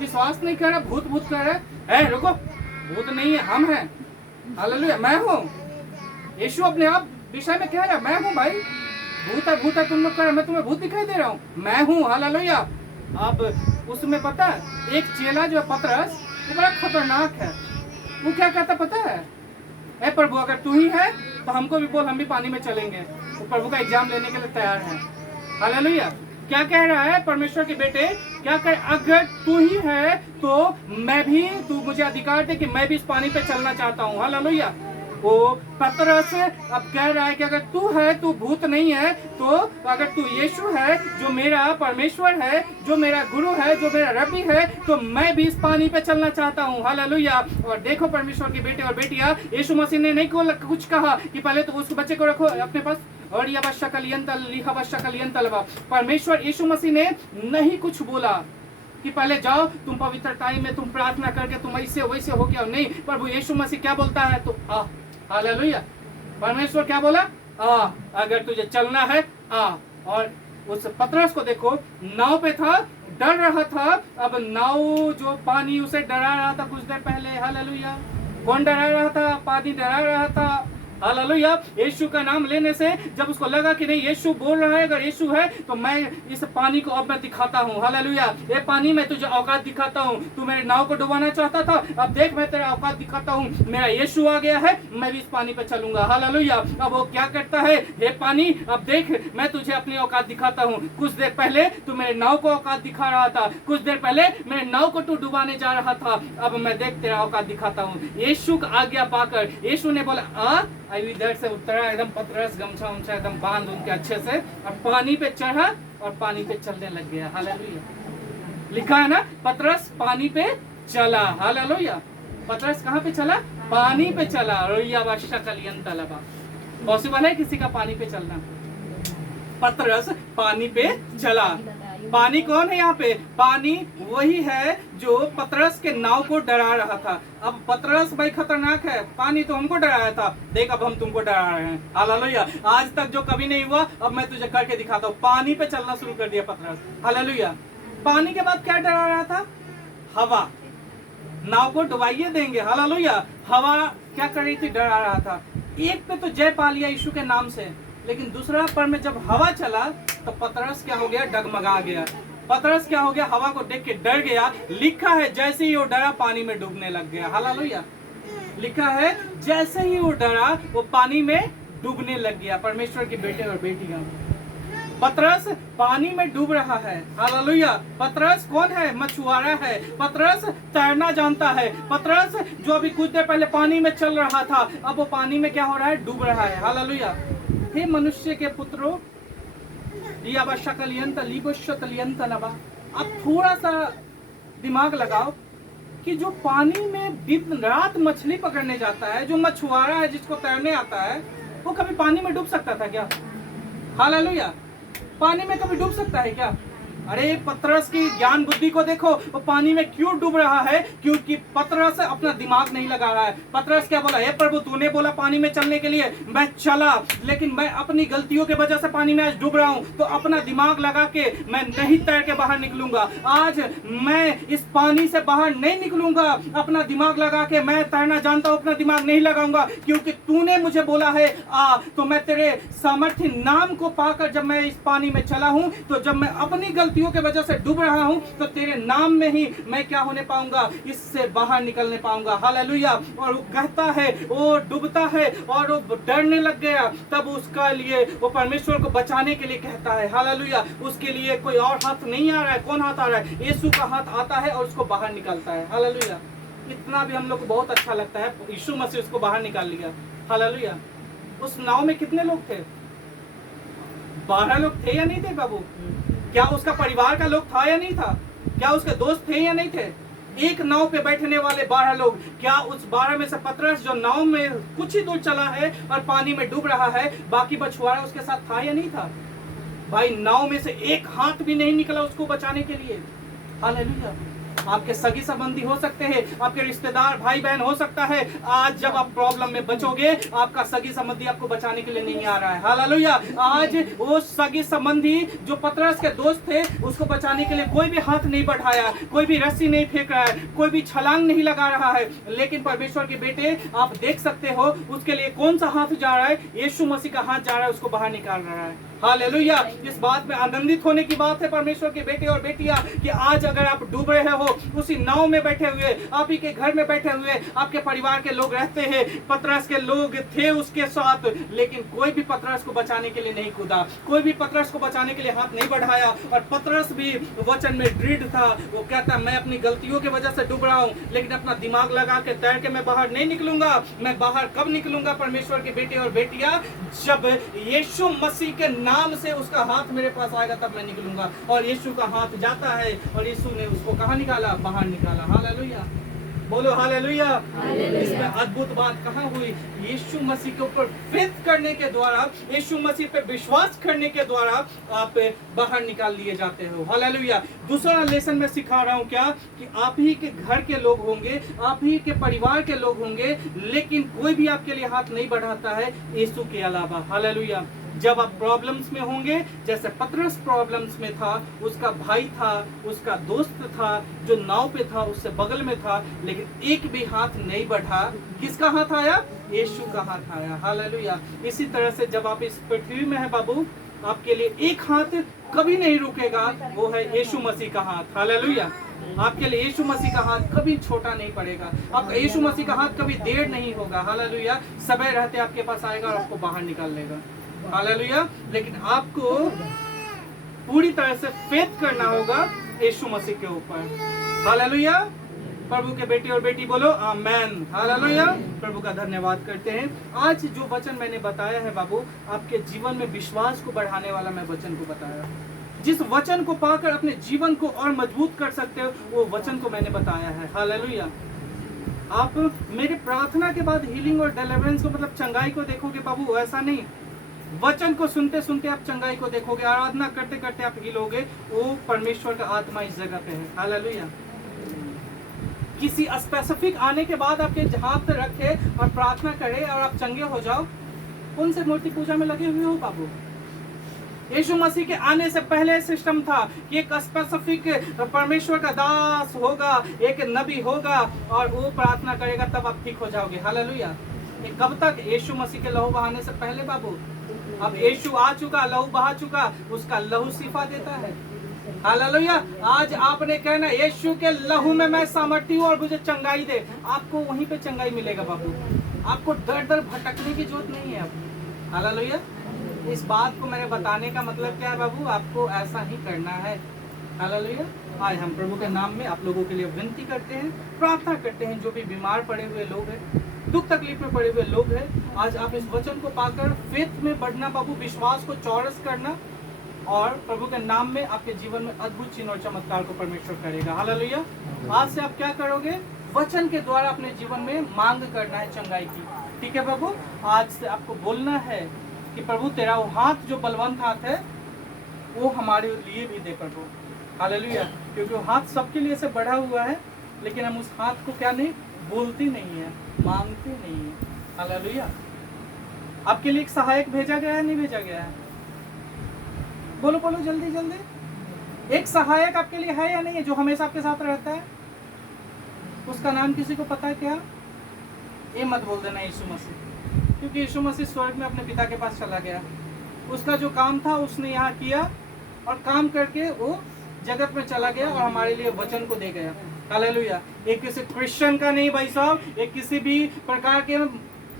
विश्वास नहीं कर रहा, भूत भूत कर रहा है। रुको, भूत नहीं है, हम हैं। हालेलुया, मैं हूँ। यीशु अपने आप विषय में कह रहा है, मैं हूँ भाई। भूत है तुम लोग कर रहे, मैं तुम्हें भूत दिखाई दे रहा हूँ, मैं हूँ। हालेलुया। अब उसमें पता है एक चेला जो है पतरस, वो बड़ा खतरनाक है। वो क्या कहता पता है, ए प्रभु अगर तू ही है तो हमको भी बोल, हम भी पानी में चलेंगे। वो प्रभु का एग्जाम लेने के लिए तैयार है। हालेलुया। क्या कह रहा है परमेश्वर के बेटे, क्या कह, अगर तू ही है तो मैं भी, तू मुझे अधिकार दे कि मैं भी इस पानी पे चलना चाहता हूँ। हालेलुया। वो पतरस अब कह रहा है कि अगर तू है, तू भूत नहीं है, तो अगर तू यीशु है जो मेरा परमेश्वर है, जो मेरा गुरु है, जो मेरा रब्बी है, तो मैं भी इस पानी पे चलना चाहता हूँ। हालेलुया। और देखो परमेश्वर के बेटे और बेटियां, यीशु मसीह ने नहीं कुछ कहा कि पहले तो उस बच्चे को रखो अपने पास, और यह परमेश्वर यीशु मसीह ने नहीं कुछ बोला कि पहले जाओ तुम पवित्र टाइम में तुम प्रार्थना करके तुम ऐसे वैसे हो गया। नहीं, प्रभु यीशु मसीह क्या बोलता है, तो आ। हालेलुया। परमेश्वर क्या बोला, आ, अगर तुझे चलना है आ। और उस पतरस को देखो, नाव पे था, डर रहा था। अब नाव जो पानी उसे डरा रहा था कुछ देर पहले। हालेलुया। कौन डरा रहा था, पानी डरा रहा था। हालेलुया। यीशु का नाम लेने से जब उसको लगा कि नहीं यीशु बोल रहा है, अगर यीशु है तो मैं इस पानी को अब मैं दिखाता हूँ। हालेलुया। ये पानी में तुझे औकात दिखाता हूँ। तू मेरे नाव को डुबाना चाहता था, अब देख मैं तेरा औकात दिखाता हूँ। मेरा यीशु आ गया है, मैं भी इस पानी पे चलूंगा। हालेलुया। अब वो क्या करता है, हे पानी अब देख मैं तुझे अपनी औकात दिखाता हूँ। कुछ देर पहले तू मेरे नाव को औकात दिखा रहा था, कुछ देर पहले मेरे नाव को तू डुबाने जा रहा था, अब मैं देख तेरा औकात दिखाता हूँ। यीशु का आज्ञा पाकर यीशु ने बोला आ। इधर से उतरा, एकदम पतरस गमछा उमछा एकदम बांध उनके अच्छे से, और पानी पे चढ़ा और पानी पे चलने लग गया। हालेलुया। लिखा है ना, पतरस पानी पे चला। हालेलुया। पतरस कहाँ पे चला, पानी पे चला। पॉसिबल है किसी का पानी पे चलना? पतरस पानी पे चला। पानी कौन है यहाँ पे, पानी वही है जो पतरस के नाव को डरा रहा था। अब पतरस भाई खतरनाक है, पानी तो हमको डराया था, देख अब हम तुमको डरा रहे हैं। हालेलुया। आज तक जो कभी नहीं हुआ अब मैं तुझे करके दिखाता हूँ। पानी पे चलना शुरू कर दिया पतरस। हालेलुया। पानी के बाद क्या डरा रहा था, हवा। नाव को डुबाइए देंगे। हालेलुया। हवा क्या कर रही थी, डरा रहा था। एक पे तो जय पा लिया यीशु के नाम से, लेकिन दूसरा पर में जब हवा चला तो पतरस क्या हो गया, डगमगा गया। पतरस क्या हो गया, हवा को देख के डर गया। लिखा है जैसे ही वो डरा पानी में डूबने लग गया। हालेलुया। लिखा है जैसे ही वो डरा वो पानी में डूबने लग गया। परमेश्वर के बेटे और बेटियां, पतरस पानी में डूब रहा है। हालेलुया। पतरस कौन है, मछुआरा है। पतरस तैरना जानता है। पतरस जो अभी कुछ देर पहले पानी में चल रहा था, अब वो पानी में क्या हो रहा है, डूब रहा है। हालेलुया। हे मनुष्य के पुत्रों, आप थोड़ा सा दिमाग लगाओ कि जो पानी में दिन रात मछली पकड़ने जाता है, जो मछुआरा है, जिसको तैरने आता है, वो कभी पानी में डूब सकता था क्या? हालेलुया। पानी में कभी डूब सकता है क्या? अरे पतरस की ज्ञान बुद्धि को देखो, वो पानी में क्यों डूब रहा है, क्योंकि पतरस अपना दिमाग नहीं लगा रहा है। पतरस क्या बोला, हे प्रभु तूने बोला पानी में चलने के लिए, मैं चला, लेकिन मैं अपनी गलतियों की वजह से पानी में आज डूब रहा हूँ, तो अपना दिमाग लगा के मैं नहीं तैर के बाहर निकलूंगा। आज मैं इस पानी से बाहर नहीं निकलूंगा। अपना दिमाग लगा के, मैं तैरना जानता हूँ, अपना दिमाग नहीं लगाऊंगा, क्योंकि तूने मुझे बोला है आ। तो मैं तेरे सामर्थ्य नाम को पाकर जब मैं इस पानी में चला हूँ, तो जब मैं अपनी गलतियों के वजह से डूब रहा हूं, तो तेरे नाम में ही मैं क्या होने पाऊंगा, इससे बाहर निकलने पाऊंगा। हालेलुया। और वो कहता है, वो डूबता है और वो डरने लग गया, तब उसका लिए वो परमेश्वर को बचाने के लिए कहता है। हालेलुया। उसके लिए कोई और हाथ नहीं आ रहा है। कौन हाथ आ रहा है, यीशु का हाथ आता है और उसको बाहर निकालता है। हालेलुया। इतना भी हम लोग को बहुत अच्छा लगता है, यीशु मसीह उसको बाहर निकाल लिया। हालेलुया। उस नाव में कितने लोग थे, 12 लोग थे या नहीं थे बाबू? क्या उसका परिवार का लोग था या नहीं था? क्या उसके दोस्त थे या नहीं थे? एक नाव पे बैठने वाले 12 लोग, क्या उस 12 में से पतरस जो नाव में कुछ ही दूर चला है और पानी में डूब रहा है, बाकी मछुआरा उसके साथ था या नहीं था? भाई नाव में से एक हाथ भी नहीं निकला उसको बचाने के लिए। हालेलुया। आपके सगी संबंधी हो सकते हैं, आपके रिश्तेदार भाई बहन हो सकता है। आज जब आप प्रॉब्लम में बचोगे, आपका सगी संबंधी आपको बचाने के लिए नहीं आ रहा है। हालेलुया। आज वो सगी संबंधी जो पतरस के दोस्त थे, उसको बचाने के लिए कोई भी हाथ नहीं बढ़ाया, कोई भी रस्सी नहीं फेंक रहा है, कोई भी छलांग नहीं लगा रहा है। लेकिन परमेश्वर के बेटे, आप देख सकते हो उसके लिए कौन सा हाथ जा रहा है? यीशु मसीह का हाथ जा रहा है, उसको बाहर निकाल रहा है। हालेलुया। इस बात में आनंदित होने की बात है परमेश्वर के बेटे और बेटियां, कि आज अगर आप डूब रहे हो, उसी नाव में बैठे हुए, आप ही के घर में बैठे हुए आपके परिवार के लोग रहते हैं। पतरस के लोग थे उसके साथ, लेकिन कोई भी पतरस को बचाने के लिए नहीं कूदा, कोई भी पतरस को बचाने के लिए हाथ नहीं बढ़ाया। और पतरस भी वचन में दृढ़ था। वो कहता, मैं अपनी गलतियों की वजह से डूब रहा हूँ, लेकिन अपना दिमाग लगा के तैर के मैं बाहर नहीं निकलूंगा। मैं बाहर कब निकलूंगा परमेश्वर के बेटे और बेटियां? जब यीशु मसीह के नाम से उसका हाथ मेरे पास आएगा, तब मैं निकलूंगा। और यीशु का हाथ जाता है, और यीशु ने उसको कहाँ निकाला? बाहर निकाला। हालेलुया, बोलो हालेलुया। इसमें अद्भुत बात कहाँ हुई? यीशु मसीह के ऊपर फेथ करने के द्वारा, यीशु मसीह पे विश्वास करने के द्वारा आप बाहर निकाल लिए जाते हो। हालेलुया। दूसरा लेसन मैं सिखा रहा हूँ क्या? कि आप ही के घर के लोग होंगे, आप ही के परिवार के लोग होंगे, लेकिन कोई भी आपके लिए हाथ नहीं बढ़ाता है यीशु के अलावा। हालेलुया। जब आप प्रॉब्लम्स में होंगे, जैसे पतरस प्रॉब्लम्स में था, उसका भाई था, उसका दोस्त था जो नाव पे था, उससे बगल में था, लेकिन एक भी हाथ नहीं बढ़ा। किसका हाथ आया? यीशु का हाथ आया। हालेलुया। इसी तरह से जब आप इस पृथ्वी में है बाबू, आपके लिए एक हाथ कभी नहीं रुकेगा, वो है यीशु मसीह का हाथ। हालेलुया। आपके लिए यीशु मसीह का हाथ कभी छोटा नहीं पड़ेगा। आपका यीशु मसीह का हाथ कभी देर नहीं होगा। हालेलुया। समय रहते आपके पास आएगा और आपको बाहर निकाल लेगा। हालेलुया। लेकिन आपको पूरी तरह से फेथ करना होगा यीशु मसीह के ऊपर। हालेलुया। प्रभु के बेटे और बेटी बोलो आमेन। हालेलुया। प्रभु का धन्यवाद करते हैं। आज जो वचन मैंने बताया है बाबू, आपके जीवन में विश्वास को बढ़ाने वाला मैं वचन को बताया। जिस वचन को पाकर अपने जीवन को और मजबूत कर सकते हो, वो वचन को मैंने बताया है। हालेलुया। आप मेरे प्रार्थना के बाद हीलिंग और डिलीवरेंस को, मतलब चंगाई को देखोगे बाबू, ऐसा नहीं। वचन को सुनते सुनते आप चंगाई को देखोगे, आराधना करते करते आप हिलोगे। वो परमेश्वर का आत्मा इस जगह पे है। हालेलुया। किसी स्पेसिफिक आने के बाद आपके हाथ रखे और प्रार्थना करे और आप चंगे हो जाओ, कौन से मूर्ति पूजा में लगे हुए हो बाबू? यीशु मसीह के आने से पहले सिस्टम था कि एक स्पेसिफिक परमेश्वर का दास होगा, एक नबी होगा, और वो प्रार्थना करेगा, तब आप ठीक हो जाओगे। हालेलुया। कब तक? यीशु मसीह के लहू बहाने से पहले बाबू। अब यीशु आ चुका, लहू बहा चुका, उसका लहू शिफा देता है। हालेलुया। आज आपने कहना, यीशु के लहू में मैं सामर्थ्य हूँ और मुझे चंगाई दे, आपको वहीं पे चंगाई मिलेगा बाबू। आपको दर दर भटकने की जरूरत नहीं है अब। हालेलुया। इस बात को मैंने बताने का मतलब क्या है बाबू? आपको ऐसा ही करना है। हालेलुया। आज हम प्रभु के नाम में आप लोगों के लिए विनती करते हैं, प्रार्थना करते हैं। जो भी बीमार पड़े हुए लोग हैं, दुख तकलीफ में पड़े हुए लोग हैं, आज आप इस वचन को पाकर फेथ में बढ़ना बाबू, विश्वास को चौरस करना, और प्रभु के नाम में आपके जीवन में अद्भुत चिन्ह और चमत्कार को परमेश्वर करेगा। हालेलुया। आज से आप क्या करोगे? वचन के द्वारा अपने जीवन में मांग करना है चंगाई की। ठीक है बाबू। आज से आपको बोलना है कि प्रभु तेरा वो हाथ जो बलवंत हाथ है, वो हमारे लिए भी दे प्रभु। हालेलुया। क्योंकि वो हाथ सबके लिए से बढ़ा हुआ है, लेकिन हम उस हाथ को क्या नहीं बोलते नहीं है, मांगते नहीं है। हालेलुया। आपके लिए एक सहायक भेजा गया है, नहीं भेजा गया है? बोलो बोलो जल्दी जल्दी। एक सहायक आपके लिए है या नहीं है, जो हमेशा आपके साथ रहता है? उसका नाम किसी को पता है क्या? ये मत बोल देना यीशु मसीह, क्योंकि यीशु मसीह स्वर्ग में अपने पिता के पास चला गया। उसका जो काम था उसने यहाँ किया, और काम करके वो जगत में चला गया और हमारे लिए वचन को दे गया। हालेलुया। एक किसी क्रिश्चियन का नहीं भाई साहब, एक किसी भी प्रकार के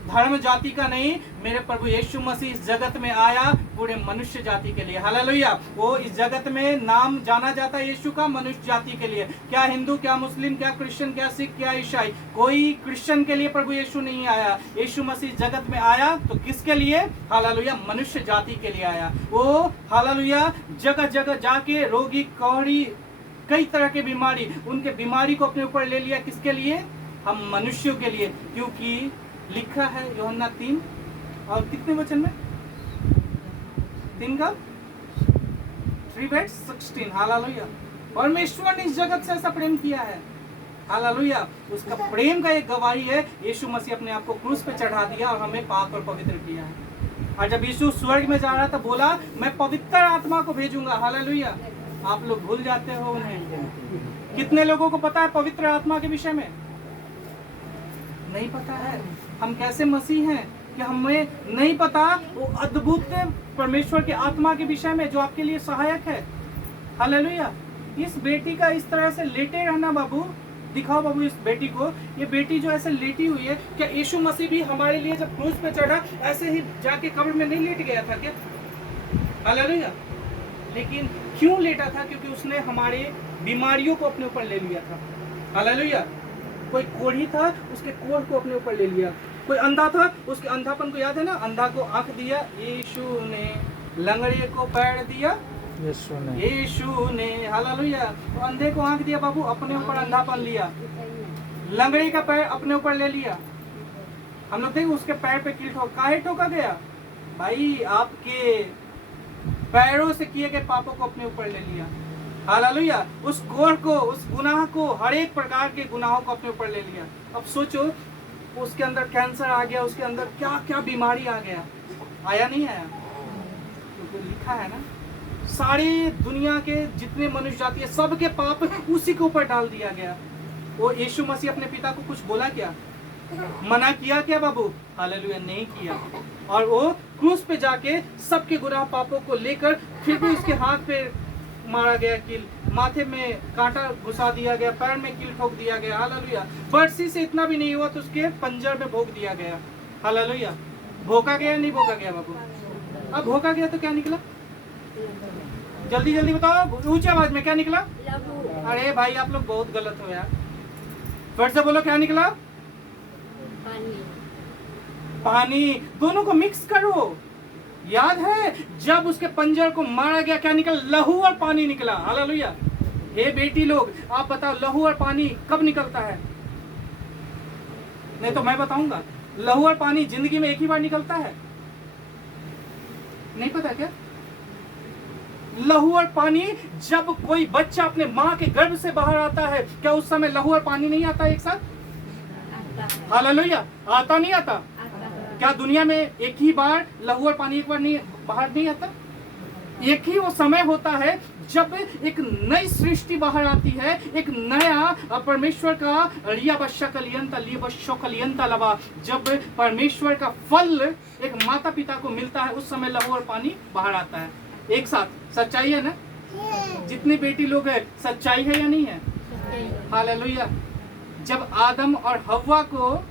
धर्म जाति का नहीं। मेरे प्रभु यीशु मसीह इस जगत में आया पूरे मनुष्य जाति के लिए। हालेलुया। वो इस जगत में नाम जाना जाता है यीशु का मनुष्य जाति के लिए। क्या हिंदू, क्या मुस्लिम, क्या क्रिश्चियन, क्या सिख, क्या ईसाई, कोई क्रिश्चियन के लिए प्रभु यीशु नहीं आया। यीशु मसीह जगत में आया तो किसके लिए? हालेलुया, मनुष्य जाति के लिए आया। वो हालेलुया जगह जगह जाके रोगी, कौड़ी, कई तरह की बीमारी, उनके बीमारी को अपने ऊपर ले लिया। किसके लिए? हम मनुष्यों के लिए। क्योंकि लिखा है यूहन्ना 3 और कितने वचन में? 3 का 3:16। हालेलुया। परमेश्वर ने इस जगत से ऐसा प्रेम किया है, हालेलुया। उसका प्रेम का एक गवाही है, यीशु मसीह अपने आप को क्रूस पे चढ़ा दिया और हमें पाक और पवित्र किया है। और जब यीशु स्वर्ग में जा रहा था बोला मैं पवित्र आत्मा को भेजूंगा, हालेलुया। आप लोग भूल जाते हो उन्हें। कितने लोगों को पता है पवित्र आत्मा के विषय में? नहीं पता है। हम कैसे मसीह हैं कि हमें नहीं पता वो अद्भुत परमेश्वर की आत्मा के विषय में जो आपके लिए सहायक है, हालेलुया। इस बेटी का इस तरह से लेटे रहना, बाबू दिखाओ बाबू इस बेटी को। ये बेटी जो ऐसे लेटी हुई है, क्या यीशु मसीह भी हमारे लिए जब क्रूस पे चढ़ा ऐसे ही जाके कब्र में नहीं लेट गया था क्या? हालेलुया। लेकिन क्यों लेटा था? क्योंकि उसने हमारे बीमारियों को अपने ऊपर ले लिया था, हालेलुया। कोई कोढ़ी था, उसके कोढ़ को अपने ऊपर ले लिया। कोई अंधा था, उसके अंधापन को याद है ना, अंधा को आंख दिया यीशु ने, लंगड़े को पैर दिया यीशु ने, हालेलुया। तो अंधे को आंख दिया बाबू, अपने ऊपर अंधापन लिया। लंगड़े का पैर अपने ऊपर ले लिया। हम लोग देखें उसके पैर पे कील काहे ठोका गया? भाई आपके पैरों से किए गए पापों को अपने ऊपर ले लिया, हालेलुया। उस कोढ़ को, उस गुनाह को, हर एक प्रकार के गुनाहों को अपने ऊपर ले लिया। अब सोचो उसके अंदर कैंसर आ गया, उसके अंदर क्या क्या बीमारी आ गया, आया नहीं आया? क्योंकि लिखा है ना, सारी दुनिया के जितने मनुष्य जाति है सबके पाप उसी के ऊपर डाल दिया गया। वो यीशु मसीह अपने पिता को कुछ बोला क्या? मना किया क्या बाबू? हालेलुया, नहीं किया। और वो क्रूस पे जाके सबके गुनाह पापों को लेकर फिर भी उसके हाथ पे मारा गया कील, माथे में कांटा घुसा दिया गया, पैर में कील ठोक दिया गया, हालेलुया। बर्सी से इतना भी नहीं हुआ तो उसके पंजर में भोंक दिया गया, हालेलुया। भोंका गया नहीं भोंका गया बाबू? अब भोंका गया तो क्या निकला? जल्दी जल्दी बताओ, ऊंची आवाज में क्या निकला? अरे भाई आप लोग बहुत गलत हो यार। फिर से बोलो, क्या निकला? पानी। दोनों को मिक्स करो। याद है जब उसके पंजर को मारा गया क्या निकला? लहू और पानी निकला, हालेलुया। हे बेटी लोग आप बताओ, लहू और पानी कब निकलता है? नहीं तो मैं बताऊंगा। लहू और पानी जिंदगी में एक ही बार निकलता है, नहीं पता क्या? लहू और पानी जब कोई बच्चा अपने माँ के गर्भ से बाहर आता है, क्या उस समय लहू और पानी नहीं आता एक साथ? हालेलुया, आता नहीं आता? क्या दुनिया में एक ही बार लहू और पानी एक बार नहीं बाहर नहीं आता? एक ही वो समय होता है जब एक नई सृष्टि बाहर आती है, एक नया परमेश्वर का लबा, जब परमेश्वर का फल एक माता पिता को मिलता है, उस समय लहू और पानी बाहर आता है एक साथ। सच्चाई है ना? जितनी बेटी लोग है, सच्चाई है या नहीं है? हालेलुया। जब आदम और हव्वा को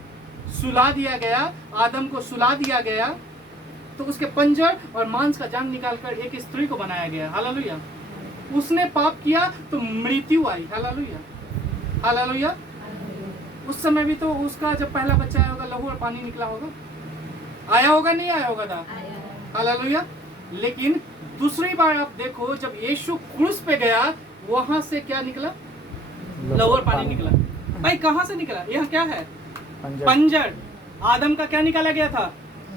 सुला दिया गया, आदम को सुला दिया गया, तो उसके पंजर और मांस का जांग निकालकर एक स्त्री को बनाया गया, हालेलुया। उसने पाप किया तो मृत्यु आई, हालेलुया, हालेलुया। उस समय भी तो उसका जब पहला बच्चा आया होगा लहू और पानी निकला होगा, आया होगा नहीं आया होगा था? हालेलुया। लेकिन दूसरी बार आप देखो जब यीशु क्रूस पे गया, वहां से क्या निकला? लहू और पानी निकला। भाई कहां से निकला? यह क्या है? पंजर। आदम का क्या निकाला गया था?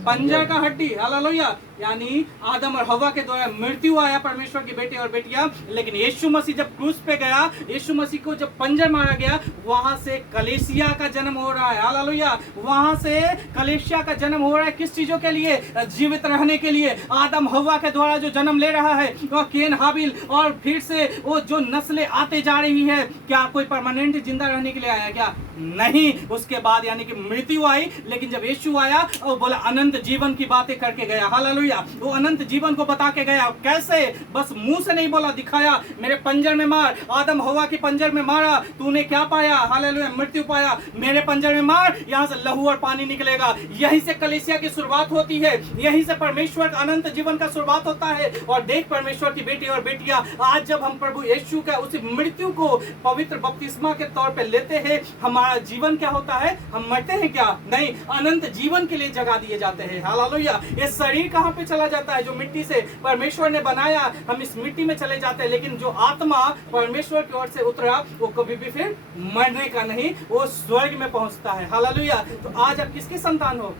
पंजर का हड्डी, हालेलुया। यानी आदम और हवा के द्वारा मृत्यु आया परमेश्वर की बेटे और बेटियां, लेकिन यीशु मसीह जब क्रूस पे गया, यीशु मसीह को जब पंजर मारा गया, वहां से कलीसिया का जन्म हो रहा है, हालेलुया। वहां से कलीसिया का जन्म हो रहा है। किस चीजों के लिए? जीवित रहने के लिए। आदम हवा के द्वारा जो जन्म ले रहा है, वह केन हाबिल, और फिर से वो जो नस्लें आते जा रही है, क्या कोई परमानेंट जिंदा रहने के लिए आया क्या? नहीं। उसके बाद यानी कि मृत्यु आई, लेकिन जब यीशु आया और बोला अनंत जीवन की बातें करके गया, हालेलुया। वो अनंत जीवन को बता के गया। कैसे? बस मुंह से नहीं बोला, दिखाया। मेरे पंजर में मार, आदम हवा के पंजर में मारा, तूने क्या पाया? हालेलुया, मृत्यु पाया। मेरे पंजर में मार, यहाँ से लहू और पानी निकलेगा। यहीं से कलीसिया की शुरुआत होती है, यहीं से परमेश्वर का अनंत जीवन का शुरुआत होता है। और देख परमेश्वर की बेटी और बेटियां, आज जब हम प्रभु यीशु का उस मृत्यु को पवित्र बपतिस्मा के तौर पे लेते हैं, हमारा जीवन क्या होता है? हम मरते हैं क्या? नहीं, अनंत जीवन के लिए जगा दिए जाते हैं, हालेलुया। ये शरीर कहाँ पे चला जाता है? जो मिट्टी से परमेश्वर ने बनाया, हम इस मिट्टी में चले जाते हैं, लेकिन जो आत्मा परमेश्वर की ओर से उतरा, वो कभी भी फिर मरने का नहीं, वो स्वर्ग में पहुंचता है, हालेलुया। तो आज आप किसके संतान हो?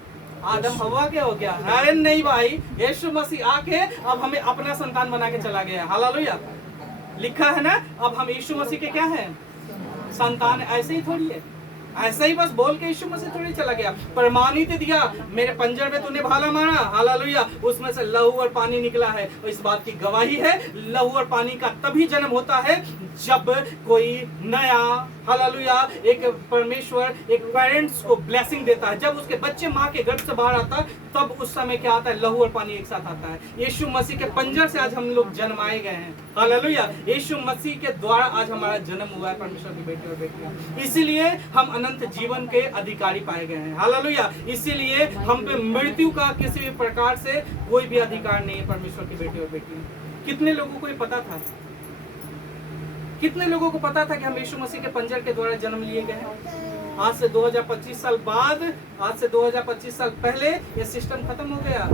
आदम हवा के हो क्या? अरे नहीं भाई, यीशु मसीह आके अब हमें अपना संतान बना के चला गया, हालेलुया। लिखा है ना, अब हम यीशु मसीह के क्या हैं? संतान। ऐसे ही थोड़ी है, ऐसे ही बस बोल के यीशु मसीह थोड़ी चला गया। प्रमाणित दिया, मेरे पंजर में तूने भाला मारा, हालेलुया, उसमें से लहू और पानी निकला है। और इस बात की गवाही है, लहू और पानी का तभी जन्म होता है जब कोई नया, हालेलुया, एक परमेश्वर एक पेरेंट्स को ब्लेसिंग देता है। जब उसके बच्चे माँ के गर्भ से बाहर आता है, तब उस समय क्या आता है? लहू और पानी एक साथ आता है। यीशु मसीह के पंजर से आज हम लोग जन्माए गए हैं, हालेलुया। यीशु मसीह के द्वारा आज हमारा जन्म हुआ है, परमेश्वर के बेटे और बेटियां। इसीलिए हम अनंत जीवन के अधिकारी पाए गए हैं, हालेलुया। इसीलिए हम पे मृत्यु का किसी भी प्रकार से कोई भी अधिकार नहीं है, परमेश्वर के बेटे और बेटियां। कितने लोगों को ये पता था? कितने लोगों को पता था कि हम यीशु मसीह के पंजर के द्वारा जन्म लिए गए हैं? आज से 2025 साल बाद, आज से 2025 साल पहले ये सिस्टम खत्म हो गया।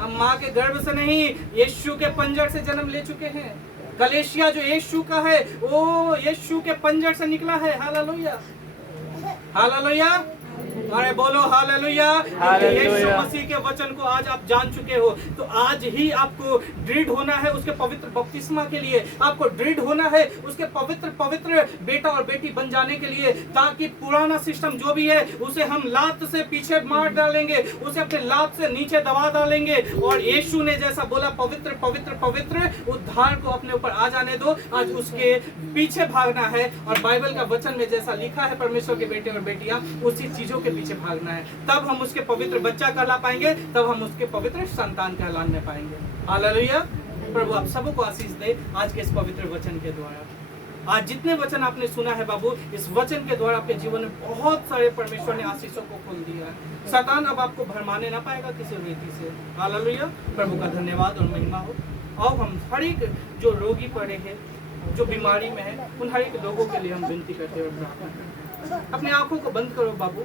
हम माँ के गर्भ से नहीं, यीशु के पंजर से जन्म ले चुके हैं। कलेशिया जो यीशु का है, वो यीशु के पंजर से निकला है, हालेलुया, हालेलुया। अरे बोलो हालेलुया। यीशु मसीह के वचन को आज आप जान चुके हो, तो आज ही आपको दृढ़ होना है उसके पवित्र बपतिस्मा के लिए। आपको दृढ़ होना है उसके पवित्र पवित्र बेटा और बेटी बन जाने के लिए, ताकि पुराना सिस्टम जो भी है उसे हम लात से पीछे मार डालेंगे, उसे अपने लात से नीचे दबा डालेंगे। और यीशु ने जैसा बोला, पवित्र पवित्र पवित्र उद्धार को अपने ऊपर आ जाने दो, आज उसके पीछे भागना है। और बाइबल का वचन में जैसा लिखा है, परमेश्वर के बेटे और बेटियां, उसी चीजों के पीछे भागना है। तब हम उसके पवित्र बच्चा कहला पाएंगे, तब हम उसके पवित्र संतान कहलाने पाएंगे, हालेलुया। प्रभु आप सबों को आशीष दे आज के इस पवित्र वचन के द्वारा। आज जितने वचन आपने सुना है बाबू, इस वचन के द्वारा आपके जीवन में बहुत सारे परमेश्वर ने आशीषों को खोल दिया है। शैतान अब आपको भरमाने ना पाएगा किसी रीति से, हालेलुया। प्रभु का धन्यवाद और महिमा हो। और हम हर एक जो रोगी पड़े हैं, जो बीमारी में है, उन हर एक लोगों के लिए हम विनती करते हैं और प्रार्थना करते हैं। अपने आंखों को बंद करो बाबू।